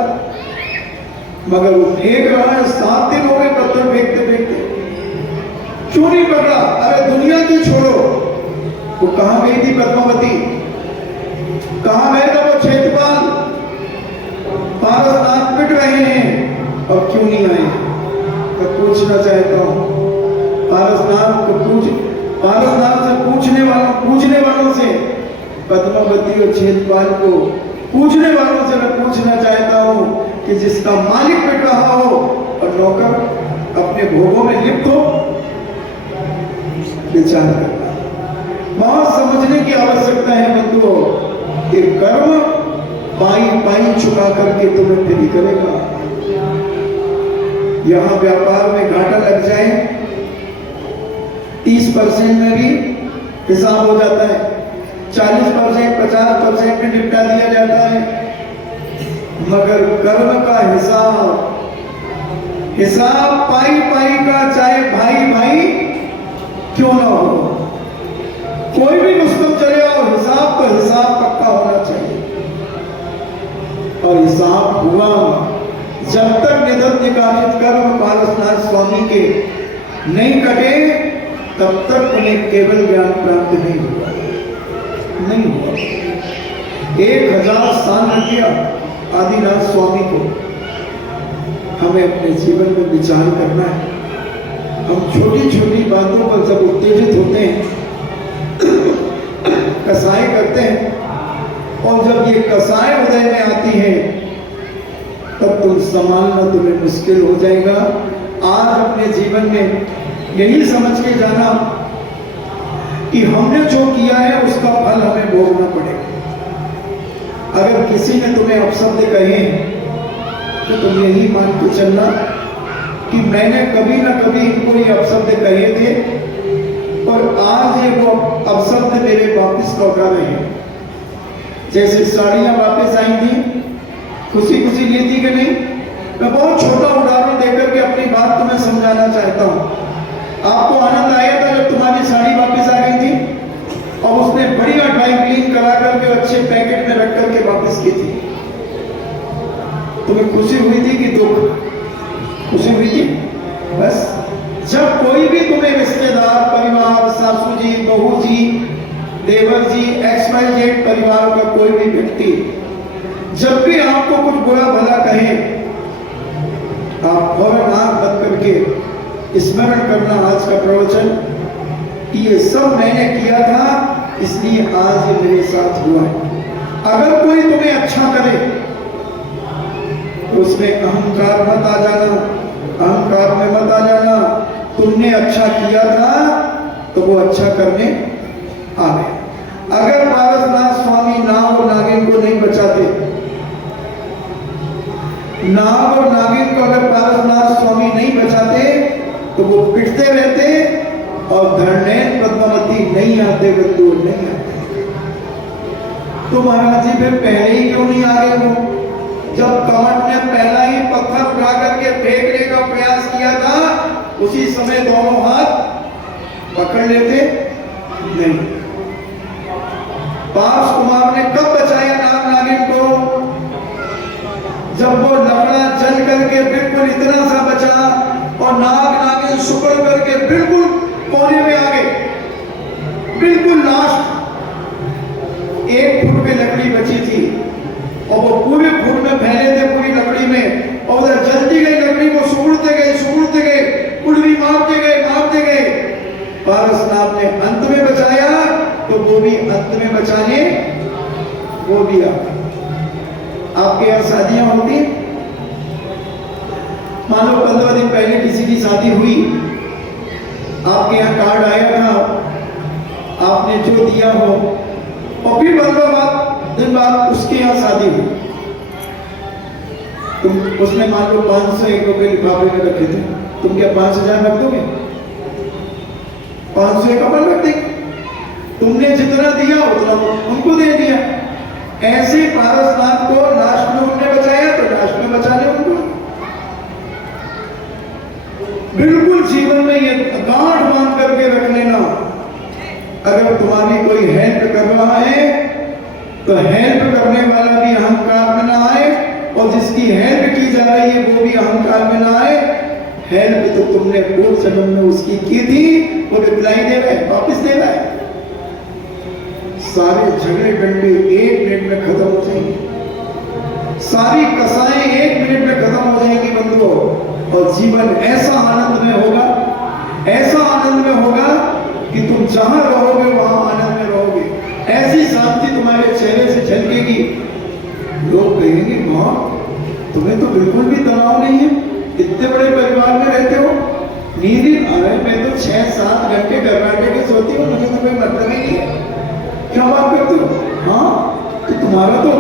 मगर वो फेंक रहा है। 7 दिन हो गए पत्थर फेंकते फेंकते, क्यों नहीं पकड़ा? अरे दुनिया की छोड़ो, वो कहां गई थी पद्मावती, कहां गए था वो क्षेत्रपाल? पारसनाथ पिट रहे हैं और क्यों नहीं आए? मैं पूछना चाहता हूं पारसनाथ से पूछने वालों से, पद्मावती और क्षेत्रपाल को पूछने वालों से मैं पूछना चाहता हूं कि जिसका मालिक पिट रहा हो और नौकर अपने भोगों में लिप्त हो, विचार करना, बहुत समझने की आवश्यकता है बंधुओं। कि कर्म पाई चुका करके तुम्हें फिर करेगा। यहां व्यापार में घाटा लग जाए 30% में भी हिसाब हो जाता है, 40%, 50% में निपटा दिया जाता है। मगर कर्म का हिसाब पाई का, चाहे भाई क्यों ना हो, कोई भी मुश्किल चले और हिसाब पक्का होना चाहिए। और हिसाब हुआ, जब तक निधन निकालित कर्म पारसनाथ स्वामी के नहीं कटे तब तक उन्हें केवल ज्ञान प्राप्त नहीं हुआ। 1000 साल लग गया आदिनाथ स्वामी को। हमें अपने जीवन में विचार करना है। हम छोटी छोटी बातों पर जब उत्तेजित होते हैं, कसाई करते हैं, और जब ये कसाई हृदय में आती है तब तुम संभालना तुम्हें मुश्किल हो जाएगा। आज अपने जीवन में यही समझ के जाना कि हमने जो किया है उसका फल हमें भोगना पड़ेगा। अगर किसी ने तुम्हें अपशब्द कहे, तो तुम यही मान के चलना कि मैंने कभी ना कभी इनको ये अपशब्द कहे थे और आज ये वो अपशब्द मेरे वापस लौटा रहे हैं। जैसे साड़ियां वापस आई थी, खुशी खुशी ली थी कि नहीं। मैं बहुत छोटा उदाहरण देकर के अपनी बात तुम्हें समझाना चाहता हूं। आपको आनंद आया था जब तुम्हारी साड़ी वापस आ गई थी और उसने बढ़िया ड्राई क्लीन करा करके अच्छे पैकेट में रख करके वापस की थी। तुम्हें खुशी हुई थी कि दुख? खुशी हुई थी। बस जब कोई भी तुम्हें रिश्तेदार, परिवार, सासू जी, बहू जी, देवर जी, XYZ परिवार का कोई भी व्यक्ति जब भी आपको कुछ बुरा भला कहे, आप फौरन आंख बंद करके स्मरण करना आज का प्रवचन कि ये सब मैंने किया था, इसलिए आज ये मेरे साथ हुआ है। अगर कोई तुम्हें अच्छा करे तो उसमें अहंकार मत आ जाना, अहंकार में मत आ जाना। तुमने अच्छा किया था तो वो अच्छा करने आ गए। अगर पारसनाथ स्वामी नाग और नागिन को नहीं बचाते, नाग और नागिन को अगर पारसनाथ स्वामी नहीं बचाते तो वो पिटते रहते और धरणैन पद्मावती नहीं आते, बंधु नहीं आते। तो महाराज जी फिर पहले ही क्यों नहीं आ गए? वो जब कमर ने पहला ही पत्थर उठा करके फेंकने का प्रयास किया था, उसी समय दोनों हाथ पकड़ लेते नहीं। पार्श कुमार ने कब बचाया नाग नागिन को? जब वो लकड़ा जल करके बिल्कुल इतना सा बचा और नाग नागिन सुकड़ करके बिल्कुल कोने में आ गए, बिल्कुल लास्ट 1 फुट पे लकड़ी बची थी और वो पूरे फुट में फैले थे पूरी लकड़ी में, और उधर जलती गई लकड़ी को सुगड़ते गए, कुड़वी मारते गए। पारसनाथ ने अंत में बचाया तो वो भी अंत में बचाने वो भी आ गए। आपके यहाँ शादियां होती, मान लो 15 दिन पहले किसी की शादी हुई, आपके यहाँ कार्ड आया था, आपने जो दिया हो, और फिर 15 दिन बाद उसके यहाँ शादी हुई, तुम उसमें मान लो 501 रुपए लिफाफे में रखे थे, तुम क्या 5000 रख दोगे? 501 अपन रख देंगे। तुमने जितना दिया उतना उनको दे दिया। ऐसे पारसनाथ को लास्ट में उन्होंने बचाया तो लास्ट में बचा ले उनको। बिल्कुल जीवन में ये गांठ बांध करके रख लेना, अगर तुम्हारी कोई हेल्प कर रहा है तो हेल्प करने वाला भी अहंकार में ना आए, और जिसकी हेल्प की जा रही है वो भी अहंकार में ना आए। हेल्प तो तुमने पूर्व जन्म में उसकी की थी, वो रिप्लाई दे रहा है, वापिस दे रहा है। सारे झगड़े डंडे 1 मिनट में खत्म हो जाएंगे, सारी कसाएं 1 मिनट में खत्म हो जाएंगी बंधुओं, और जीवन ऐसा आनंद में होगा, ऐसा आनंद में होगा कि तुम जहां रहोगे वहां आनंद में रहोगे। ऐसी शांति तुम्हारे चेहरे से झलकेगी, लोग कहेंगे मां तुम्हें तो बिल्कुल भी तनाव नहीं है, इतने बड़े परिवार में रहते हो, नींद ही आ रहे, मैं तो 6-7 घंटे कर्नाटक के सोती हूँ, मुझे तो कोई मतलब ही नहीं है, क्या बात करते हो? हाँ तो तुम्हारा तो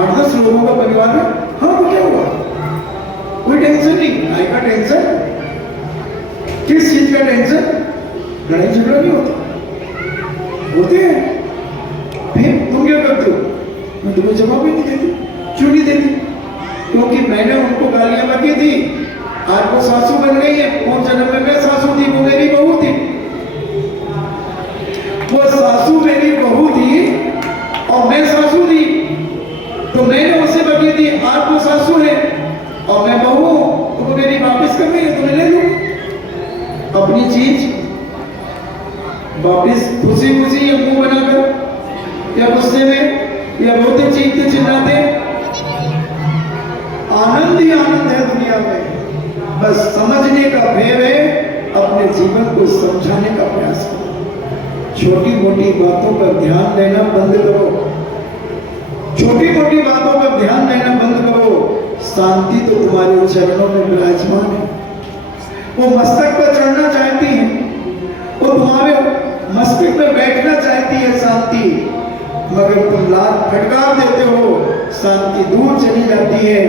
8-10 लोगों का परिवार है। हाँ तो क्या हुआ? कोई टेंशन नहीं। काय का टेंशन? किस चीज का टेंशन? लड़ाई झगड़ा नहीं होता, होते हैं। फिर तुम क्या करते हो? मैं तुम्हें जवाब ही नहीं देती। क्यों नहीं देती? क्योंकि मैंने उनको गालियां बकी थी, आज वो सासू बन गई है। पूर्व जन्म में मैं सासू थी, वो मेरी बहू थी। वो सासू मेरी बहू थी और मैं सासू थी, तो मैंने उसे बकी थी, आज वो सासू है और मैं बहू हूं, तो वो मेरी वापस कर गई है, तो मैं ले लूं अपनी चीज वापिस, खुशी खुशी या मुंह बनाकर या गुस्से में या रोते चीखते चिल्लाते। आनंद ही आनंद है दुनिया में, बस समझने का भेद है, अपने जीवन को समझाने का प्रयास करो। छोटी मोटी बातों पर ध्यान देना बंद करो, छोटी मोटी बातों पर ध्यान देना बंद करो। शांति तो तुम्हारे चरणों में विराजमान है, वो मस्तक पर चढ़ना चाहती है, वो तुम्हारे मस्तक पर बैठना चाहती है शांति, मगर तुम लात फटकार देते हो, शांति दूर चली जाती है।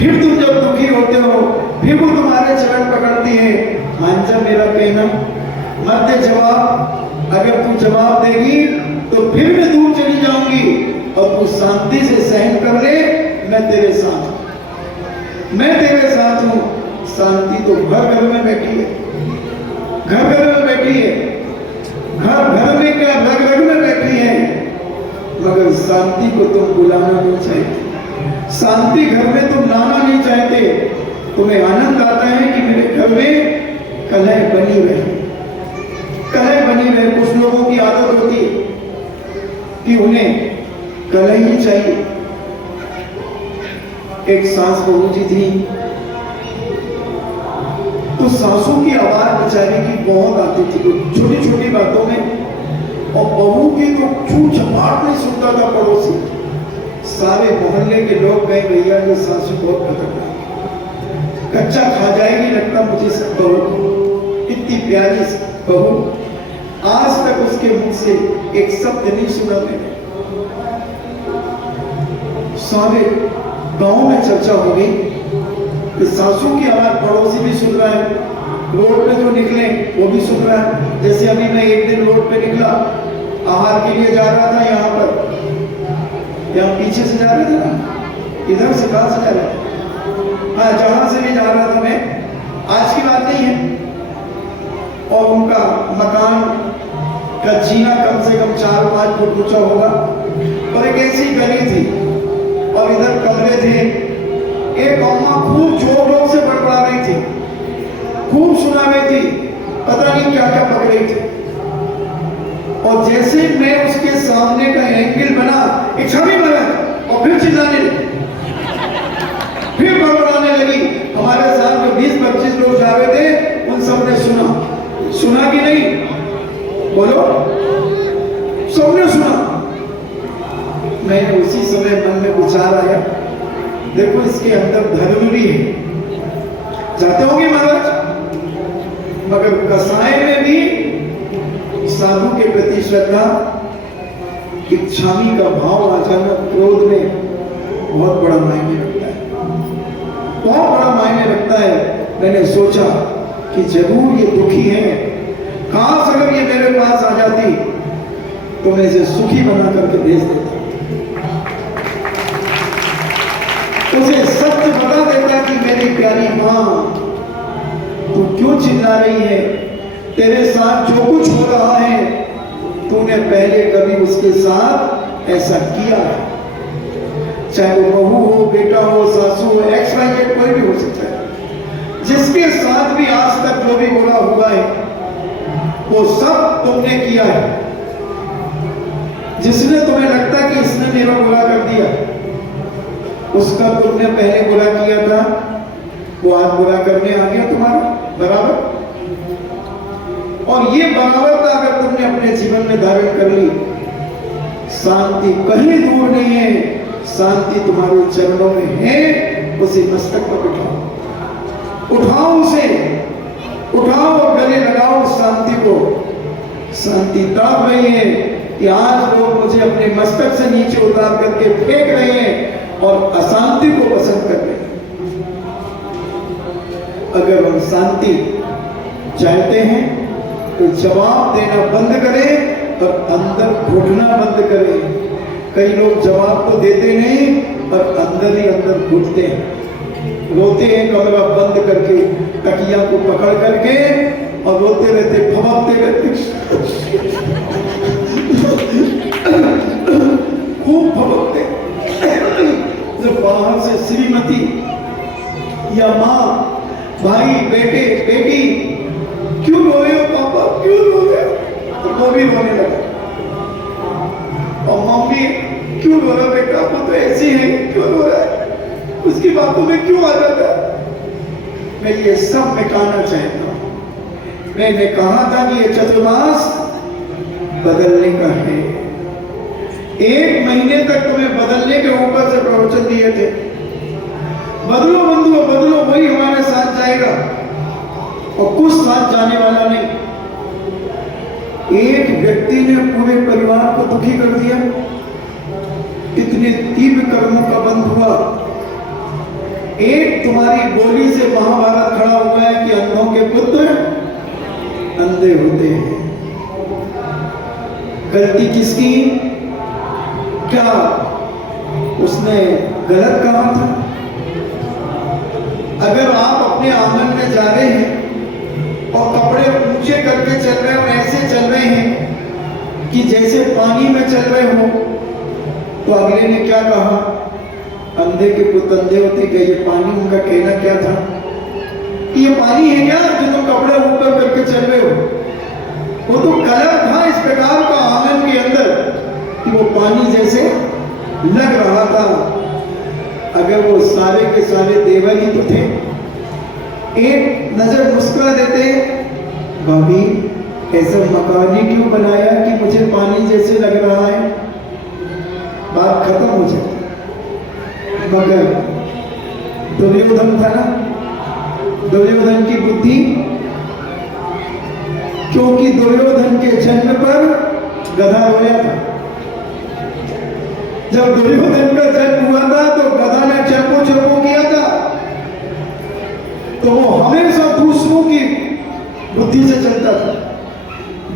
फिर तुम जब दुखी होते हो, फिर वो तुम्हारे चरण पकड़ती है, मान जा मेरा कहना, मत दे जवाब। अगर तू जवाब देगी तो फिर मैं दूर चली जाऊंगी, और तू शांति से सहन कर ले, मैं तेरे साथ हूं, मैं तेरे साथ हूं। शांति तो घर घर में बैठी है, घर घर में बैठी है, घर घर में क्या रग रग में बैठी है, मगर शांति को तुम बुलाना नहीं चाहते, शांति घर में तुम लाना नहीं चाहते। तुम्हें आनंद आता है कि मेरे घर में कलह बनी रहे, कलह बनी रहे। कुछ लोगों की आदत होती है कि उन्हें कलह ही चाहिए। एक सास बहू जी थी, तो सासू की आवाज बेचारी की बहुत आती थी छोटी छोटी बातों में, और बहू की तो छू छपाट नहीं सुनता था पड़ोसी। सारे मोहल्ले के लोग कहे भैया ये सासू बहुत खतरनाक, कच्चा खा जाएगी लगता मुझे सब बहू, इतनी प्यारी बहू। आज तक उसके मुंह से एक शब्द नहीं सुना मैंने। सारे गांव में चर्चा हो गई कि सासू की आवाज पड़ोसी भी सुन रहा है, रोड पे जो निकले वो भी सुन रहा है। जैसे अभी मैं एक दिन रोड पे निकला, आहार के लिए जा रहा था, यहाँ पर यहाँ पीछे से जा रहे थे ना, इधर से कहां से जा रहे थे, हाँ जहां से भी जा रहा था मैं, आज की बात नहीं है। और उनका मकान का जीना कम से कम 4-5 फुट ऊंचा होगा, और एक ऐसी गली थी, और इधर कमरे थे। एक अम्मा खूब जोर से बड़बड़ा रही थी, खूब सुना रही थी, पता नहीं क्या क्या पक रही थी। और जैसे मैं उसके सामने का एंगल बना, एक छवि बना, और फिर चिल्लाने लगी, फिर बड़बड़ाने लगी। हमारे साथ में 20-25 लोग जा रहे थे, उन सब ने सुना, सुना कि नहीं बोलो, सबने सुना। मैंने उसी समय मन में विचार आया, देखो इसके अंदर धर्म भी है, जाते होंगे महाराज, मगर कसाई में भी साधु के प्रति श्रद्धा, इच्छामी का भाव आ जाना क्रोध में बहुत बड़ा मायने रखता है, बहुत बड़ा मायने रखता है। मैंने सोचा कि जरूर ये दुखी है, काश अगर ये मेरे पास आ जाती तो मैं इसे सुखी बना करके भेज देता, उसे सत्य बता देता कि मेरी प्यारी मां तू क्यों चिल्ला रही है, तेरे साथ जो कुछ हो रहा है तूने पहले कभी उसके साथ ऐसा किया है, चाहे वो बहू हो, बेटा हो, सासू हो, XYZ कोई भी हो सकता है, जिसके साथ भी आज तक जो भी बुरा हुआ है वो सब तुमने किया है। जिसने तुम्हें लगता कि इसने मेरा बुरा कर दिया, उसका तुमने पहले बुरा किया था, वो आज बुरा करने आ गया तुम्हारा बराबर। और ये बराबरता अगर तुमने अपने जीवन में धारण कर ली, शांति कहीं दूर नहीं है, शांति तुम्हारे चरणों में है। उसे मस्तक पर उठाओ, उठाओ उसे, उठाओ और गले लगाओ शांति को। शांति तड़प रही है कि आज लोग मुझे अपने मस्तक से नीचे उतार करके फेंक रहे हैं और अशांति को पसंद कर रहे हैं। अगर हम शांति चाहते हैं तो जवाब देना बंद करें और अंदर घुटना बंद करें। कई लोग जवाब तो देते नहीं और अंदर ही अंदर घुटते हैं, रोते हैं कमरा बंद करके, तकिया को पकड़ करके, और रोते रहते, फमकते रहते, खूब फमकते। जब बाहर से श्रीमती या माँ, भाई, बेटे, बेटी, क्यों रो रहे हो पापा, क्यों रो रहे हो, तो वो भी रोने लगा। और मम्मी, क्यों रो रहा बेटा, वो तो ऐसी है, क्यों रो रहा है, उसकी बातों में क्यों आ जाता है। मैं ये सब मिटाना चाहता हूं। मैंने कहा था कि ये चतुर्मास बदलने का है। 1 महीने तक तुम्हें बदलने के ऊपर से प्रवचन दिए थे, बदलो बंधुओं बदलो, वही हमारे साथ जाएगा और कुछ साथ जाने वाला नहीं। एक व्यक्ति ने पूरे परिवार को दुखी कर दिया, कितने तीव्र कर्मों का बंध हुआ। एक तुम्हारी बोली से महाभारत खड़ा हुआ है कि अंधों के पुत्र अंधे होते हैं। गलती किसकी? क्या उसने गलत कहा था? अगर आप अपने आंगन में जा रहे हैं और कपड़े ऊंचे करके चल रहे हो, ऐसे चल रहे हैं कि जैसे पानी में चल रहे हो, तो अगले ने क्या कहा? अंधे के पुत्र अंधे होते क्या? ये पानी, उनका कहना क्या था? ये पानी है क्या जो तुम कपड़े ऊपर करके चल रहे हो? वो तो कलर था इस प्रकार का आंगन के अंदर कि वो पानी जैसे लग रहा था। अगर वो सारे के सारे देवर ही तो थे, एक नजर मुस्कुरा देते, भाभी ऐसा मकान ही क्यों बनाया कि मुझे पानी जैसे लग रहा है, बात खत्म हो जाती। मगर दुर्योधन था ना, दुर्योधन की बुद्धि, क्योंकि दुर्योधन के जन्म पर गधा रोया था। जब दुर्योधन का जन्म हुआ था तो गधा ने चप्पू चप्पू किया था। तो वो हमेशा दूसरों की बुद्धि से चलता था।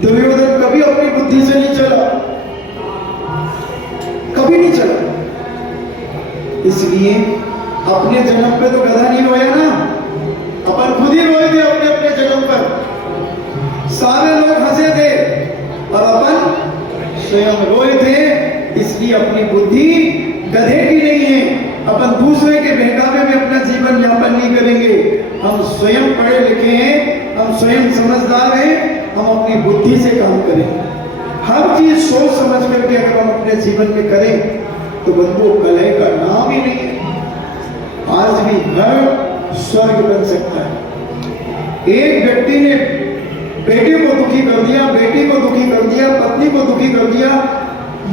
दुर्योधन कभी अपनी बुद्धि से नहीं चला, कभी नहीं चला। इसलिए अपने जन्म पे तो गधा नहीं रोया ना, अपन खुद ही रोए थे अपने अपने जन्म पर। सारे लोग हंसे थे और अपन स्वयं रोए थे। इसलिए अपनी बुद्धि गधे की नहीं है। अपन दूसरे के बहकावे में अपना जीवन यापन नहीं करेंगे। हम स्वयं पढ़े लिखे हैं, हम स्वयं समझदार हैं, हम अपनी बुद्धि से काम करें। हर चीज सोच समझ करके अगर हम अपने जीवन में करें तो बंधु कलह का नाम ही नहीं है। आज भी घर स्वर्ग बन सकता है। एक व्यक्ति ने बेटे को दुखी कर दिया, बेटी को दुखी कर दिया, पत्नी को दुखी कर दिया,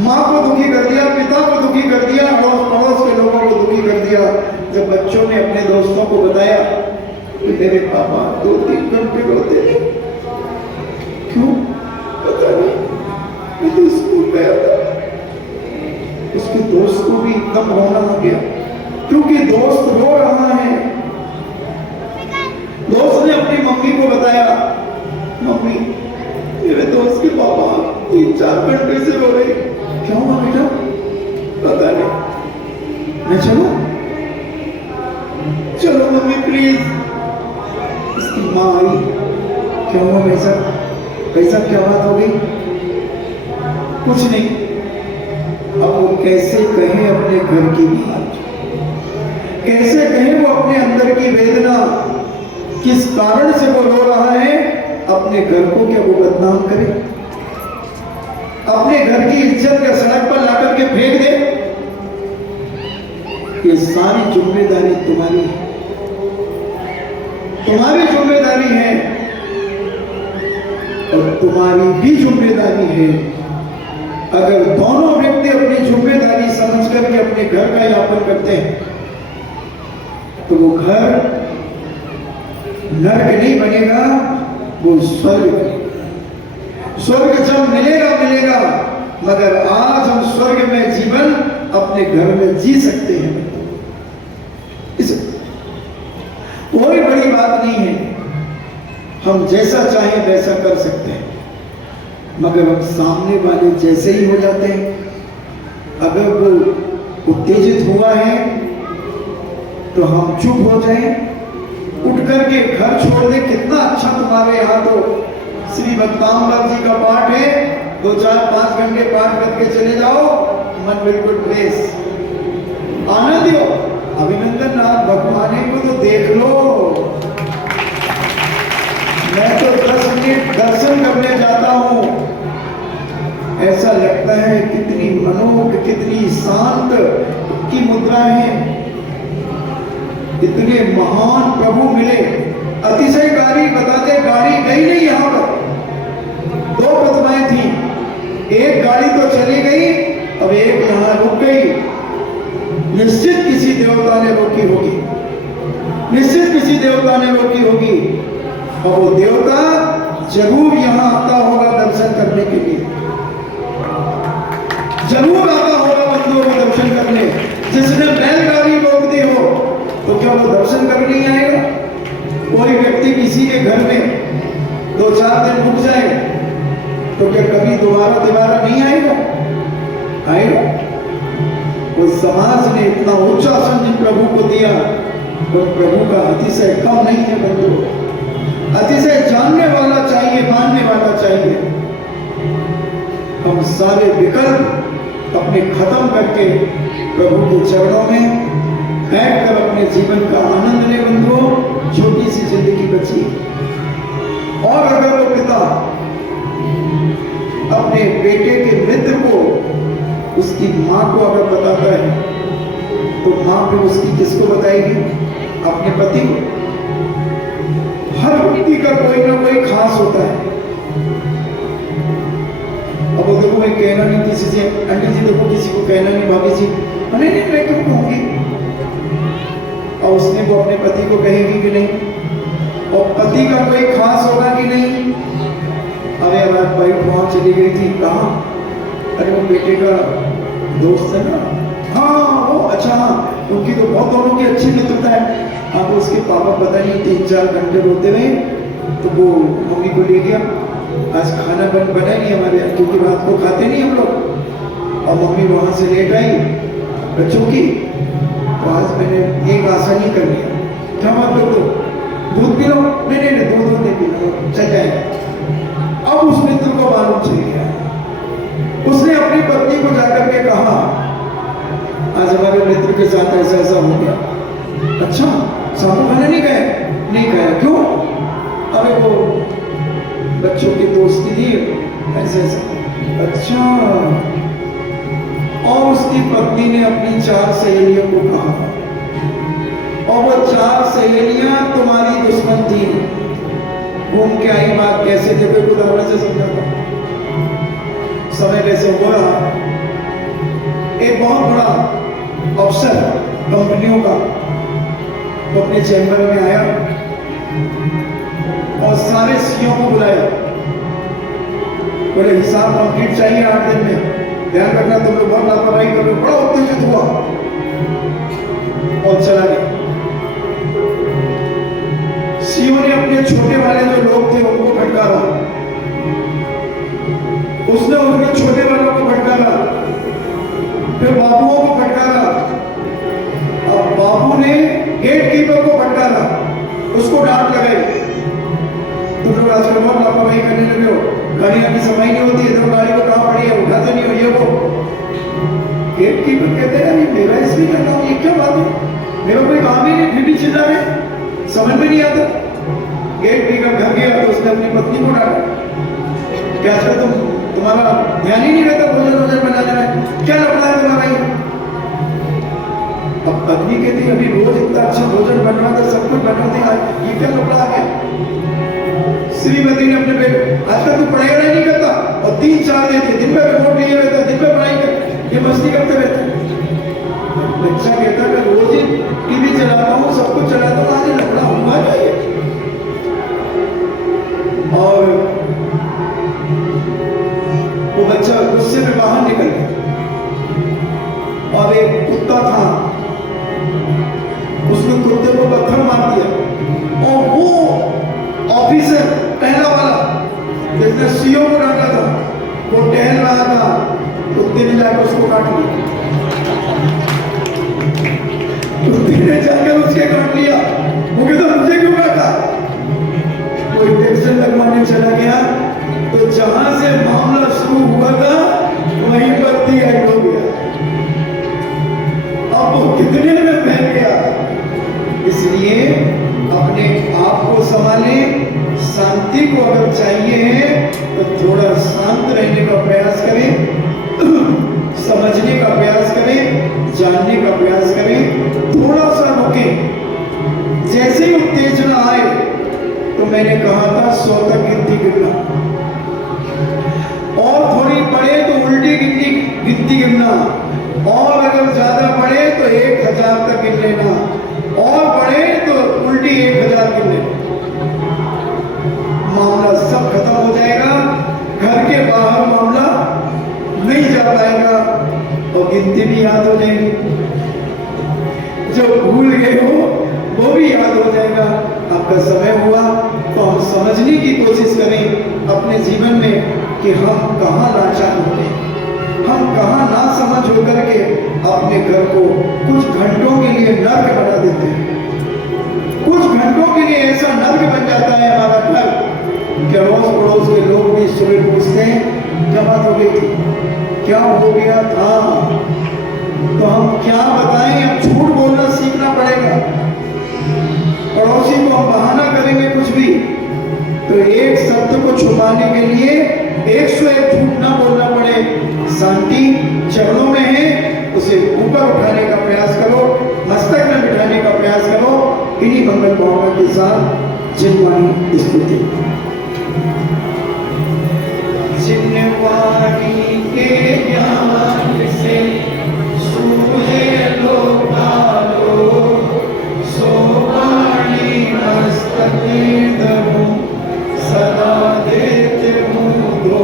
माँ को दुखी कर दिया, पिता को दुखी कर दिया, अड़ोस पड़ोस के लोगों को दुखी कर दिया। जब बच्चों ने अपने दोस्तों को बताया कि मेरे पापा 2-3 घंटे रोते थे, क्यों पता नहीं, मैं तो स्कूल गया था। उसके दोस्त को भी एकदम रोना आ गया, क्योंकि दोस्त रो रहा है। दोस्त ने अपनी मम्मी को बताया, मम्मी मेरे दोस्त के पापा 3-4 घंटे से रो रहे। क्या हुआ बेटा? पता नहीं, मैं चलो चलो मम्मी प्लीज। इसकी माँ आई, क्या हुआ वैसा वैसा, क्या बात हो गई? कुछ नहीं। अब वो कैसे कहे अपने घर की बात, कैसे कहे वो अपने अंदर की वेदना, किस कारण से वो रो रहा है? अपने घर को क्या वो बदनाम करे? अपने घर की इज्जत का सड़क पर लाकर के फेंक दे? ये सारी जिम्मेदारी तुम्हारी है, तुम्हारी जिम्मेदारी है और तुम्हारी भी जिम्मेदारी है। अगर दोनों व्यक्ति अपनी जिम्मेदारी समझ करके अपने घर का यापन करते हैं तो वो घर नरक नहीं बनेगा, वो स्वर्ग। स्वर्ग जब मिलेगा मिलेगा, मगर आज हम स्वर्ग में जीवन अपने घर में जी सकते हैं। इस कोई बड़ी बात नहीं है, हम जैसा चाहें वैसा कर सकते हैं, मगर हम सामने वाले जैसे ही हो जाते हैं। अगर वो उत्तेजित हुआ है तो हम चुप हो जाएं, उठ करके घर छोड़ दे। कितना अच्छा तुम्हारे यहाँ तो श्री भक्ताम्बर जी का पाठ है, 2-4-5 घंटे पाठ करके चले जाओ, मन बिल्कुल फ्रेश, आनंद हो। अभिनंदन, आप भगवान को तो देख लो। मैं तो 10 मिनट दर्शन करने जाता हूँ, ऐसा लगता है कितनी मनोहर, कितनी शांत की मुद्रा है। इतने महान प्रभु मिले। अतिशयकारी बताते, गाड़ी गई नहीं यहाँ पर, 2 प्रतिमाएं थी, एक गाड़ी तो चली गई, अब एक यहाँ रुक गई। निश्चित किसी देवता ने रोकी होगी, निश्चित किसी देवता ने रोकी होगी, और वो देवता जरूर यहाँ आता होगा दर्शन करने के लिए, जरूर आता होगा बंधुओं को दर्शन करने। जिसने बैलगाड़ी रोक दी हो, तो क्या वो दर्शन करने नहीं आएगा? कोई व्यक्ति किसी के घर में 2-4 दिन रुक जाए तो क्या कभी दोबारा नहीं आएगा? आएगा। वो समाज ने इतना ऊंचा संजीव प्रभु को दिया, वो प्रभु का अतिशय कम नहीं है बंधु। अतिशय जानने वाला चाहिए, मानने वाला चाहिए। हम सारे विकल्प अपने खत्म करके प्रभु के चरणों में बैठकर अपने जीवन का आनंद ले बंधुओं। छोटी सी जिंदगी बची, और अगर वो पिता अपने बेटे के मृत्यु को उसकी मां को अगर बताता है तो मां फिर उसकी किसको बताएगी? अपने पति को। हर व्यक्ति का कोई ना कोई खास होता है। अब वो देखो, मैं कहना नहीं किसी से, आंटी जी देखो किसी को कहना नहीं, भाभी जी नहीं मैं क्यों कहूंगी? और उसने वो अपने पति को कहेगी कि नहीं? और पति का कोई खास होगा कि नहीं? अरे हमारी वाइफ वहां चली गई थी, कहा? अरे वो बेटे का दोस्त है ना, हाँ वो, अच्छा हाँ, उनकी तो बहुत दोनों की अच्छी मित्रता है। अब उसके पापा पता नहीं 3-4 घंटे रोते रहे तो वो मम्मी को ले गया। आज खाना बना नहीं हमारे यहाँ, क्योंकि रात को खाते नहीं हम लोग। और मम्मी वहां से लेट आई बच्चों की, तो आज मैंने एक आसानी कर लिया, क्या बात तो दूध पी लो? नहीं दूध नहीं पीना, चल जाए। अब उस मित्र को मालूम चल गया, उसने अपनी पत्नी को जाकर के कहा आज हमारे मित्र के साथ ऐसा ऐसा हो गया। अच्छा, सामू खाने नहीं गए? नहीं गए, क्यों? अरे वो बच्चों की दोस्ती थी ऐसे ऐसा। अच्छा। और उसकी पत्नी ने अपनी 4 सहेलियों को कहा, और वो 4 सहेलियां तुम्हारी दुश्मन थी। घूम के आई बात कैसे? देखो उदाहरण से समझाता, समय कैसे हो रहा। एक बहुत बड़ा अफसर कंपनियों का वो अपने चैम्बर में आया और सारे सीओ को बुलाया, बोले हिसाब कंप्लीट चाहिए 8 दिन में, ध्यान रखना तुम लोग बहुत लापरवाही कर रहे हो। बड़ा उत्तेजित हुआ और चला गया। सीओ ने अपने छोटे वाले जो लोग थे उनको फटकारा, उसने उनके छोटे वालों को फटकारा, फिर बाबुओं को फटकारा, और बाबू ने गेट कीपर को फटकारा, उसको डांट लगाई। तुम लोग आजकल बहुत लापरवाही करने लगे हो, गाड़ियां की सफाई नहीं होती है, तो गाड़ी को कहाँ पड़ी है, उठाते नहीं हो, ये वो। गेट कीपर कहते हैं ये मेरा इसलिए कर रहा हूँ, ये क्या बात है, मेरा कोई काम ही नहीं, फिर भी चिल्ला रहे, समझ में नहीं आता। गेट कीपर घर गया तो उसने अपनी पत्नी को डांटा, क्या आजकल तुम्हारा ध्यान ही नहीं रहता भोजन बनाने में, क्या लफड़ा है तुम्हारा ये? अब पत्नी कहती अभी रोज इतना अच्छा भोजन बन रहा था, सब कुछ बन रहा था, ये क्या लफड़ा है? श्रीमती ने अपने बेटे, आजकल तू पढ़ाई नहीं करता और 3-4 दिन में रिपोर्ट लिए रहता, दिन में पढ़ाई कर, ये मस्ती करते रहते। बच्चा कहता है रोज ही टीवी चलाता हूँ, सब कुछ चलाता हूँ, आज लफड़ा हुआ क्या ये? और वो बच्चा गुस्से में बाहर निकल गया, और एक कुत्ता था, उसने कुत्ते को पत्थर मार दिया, और वो ऑफिसर पहला वाला जिसने सीओ को डांटा था, वो टहल रहा था, कुत्ते ने जाकर उसको काट लिया, कुत्ते ने जाकर उसके काट लिया। वो कहता मुझे क्यों काटा? वो इंजेक्शन लगवाने चला गया, तो जहां से मामला शुरू हुआ था वहीं पर ती एंड हो गया। अब वो कितने में बह गया। इसलिए अपने आप को संभाले, शांति को अगर चाहिए तो थोड़ा शांत रहने का प्रयास करें, समझने का प्रयास करें, जानने का प्रयास करें, थोड़ा सा रुकें। जैसे ही उत्तेजना आए तो मैंने कहा था 100 तक गिनती गिनना, और थोड़ी पड़े तो उल्टी गिनती गिनना, और अगर ज्यादा पड़े तो 1000 तक गिन लेना, और बढ़े तो उल्टी 1000 गिन लेना। मामला सब खत्म हो जाएगा, घर के बाहर मामला नहीं जा पाएगा, और गिनती भी याद हो जाएगी। जो भूल गए हो वो भी याद हो जाएगा। आपका समय हुआ तो हम समझने की कोशिश करें अपने जीवन में कि हम कहाँ लाचार होते हैं, हम कहाँ ना समझ होकर के अपने घर को कुछ घंटों के लिए नर्क बना देते हैं। कुछ घंटों के लिए ऐसा नर्क बन जाता है हमारा घर कि अड़ोस पड़ोस के लोग भी सुबह पूछते हैं क्या बात हो गई थी, क्या हो गया था, तो हम क्या बताएं। अब झूठ बोलना सीखना पड़ेगा। पड़ोसी को हम बहाना करेंगे कुछ भी, तो एक शब्द को छुपाने के लिए 101 झूठ ना बोलना पड़े। शांति चरणों में है, उसे ऊपर उठाने का प्रयास करो, मस्तक में बिठाने का प्रयास करो। इन्हीं मंगल भावना के साथ जिनवाणी स्तुति। जिनवाणी के ज्ञान से सूझे लोकालो, सो वाणी मस्तक में दबो, सदा देते मुझको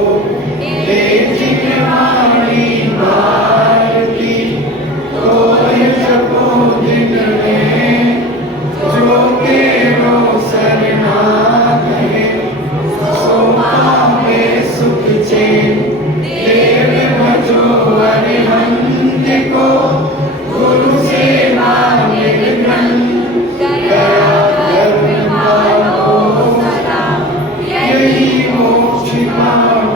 एक जिनवाणी भारती। तो जपो दिन में जो के रोशन नाथ है, सो पावे सुख चैन। देव भजो अरिहंत को, गुरु सेवा निर्ग्रंथ। दया कृपा हो सदा, यही मोक्ष मार्ग।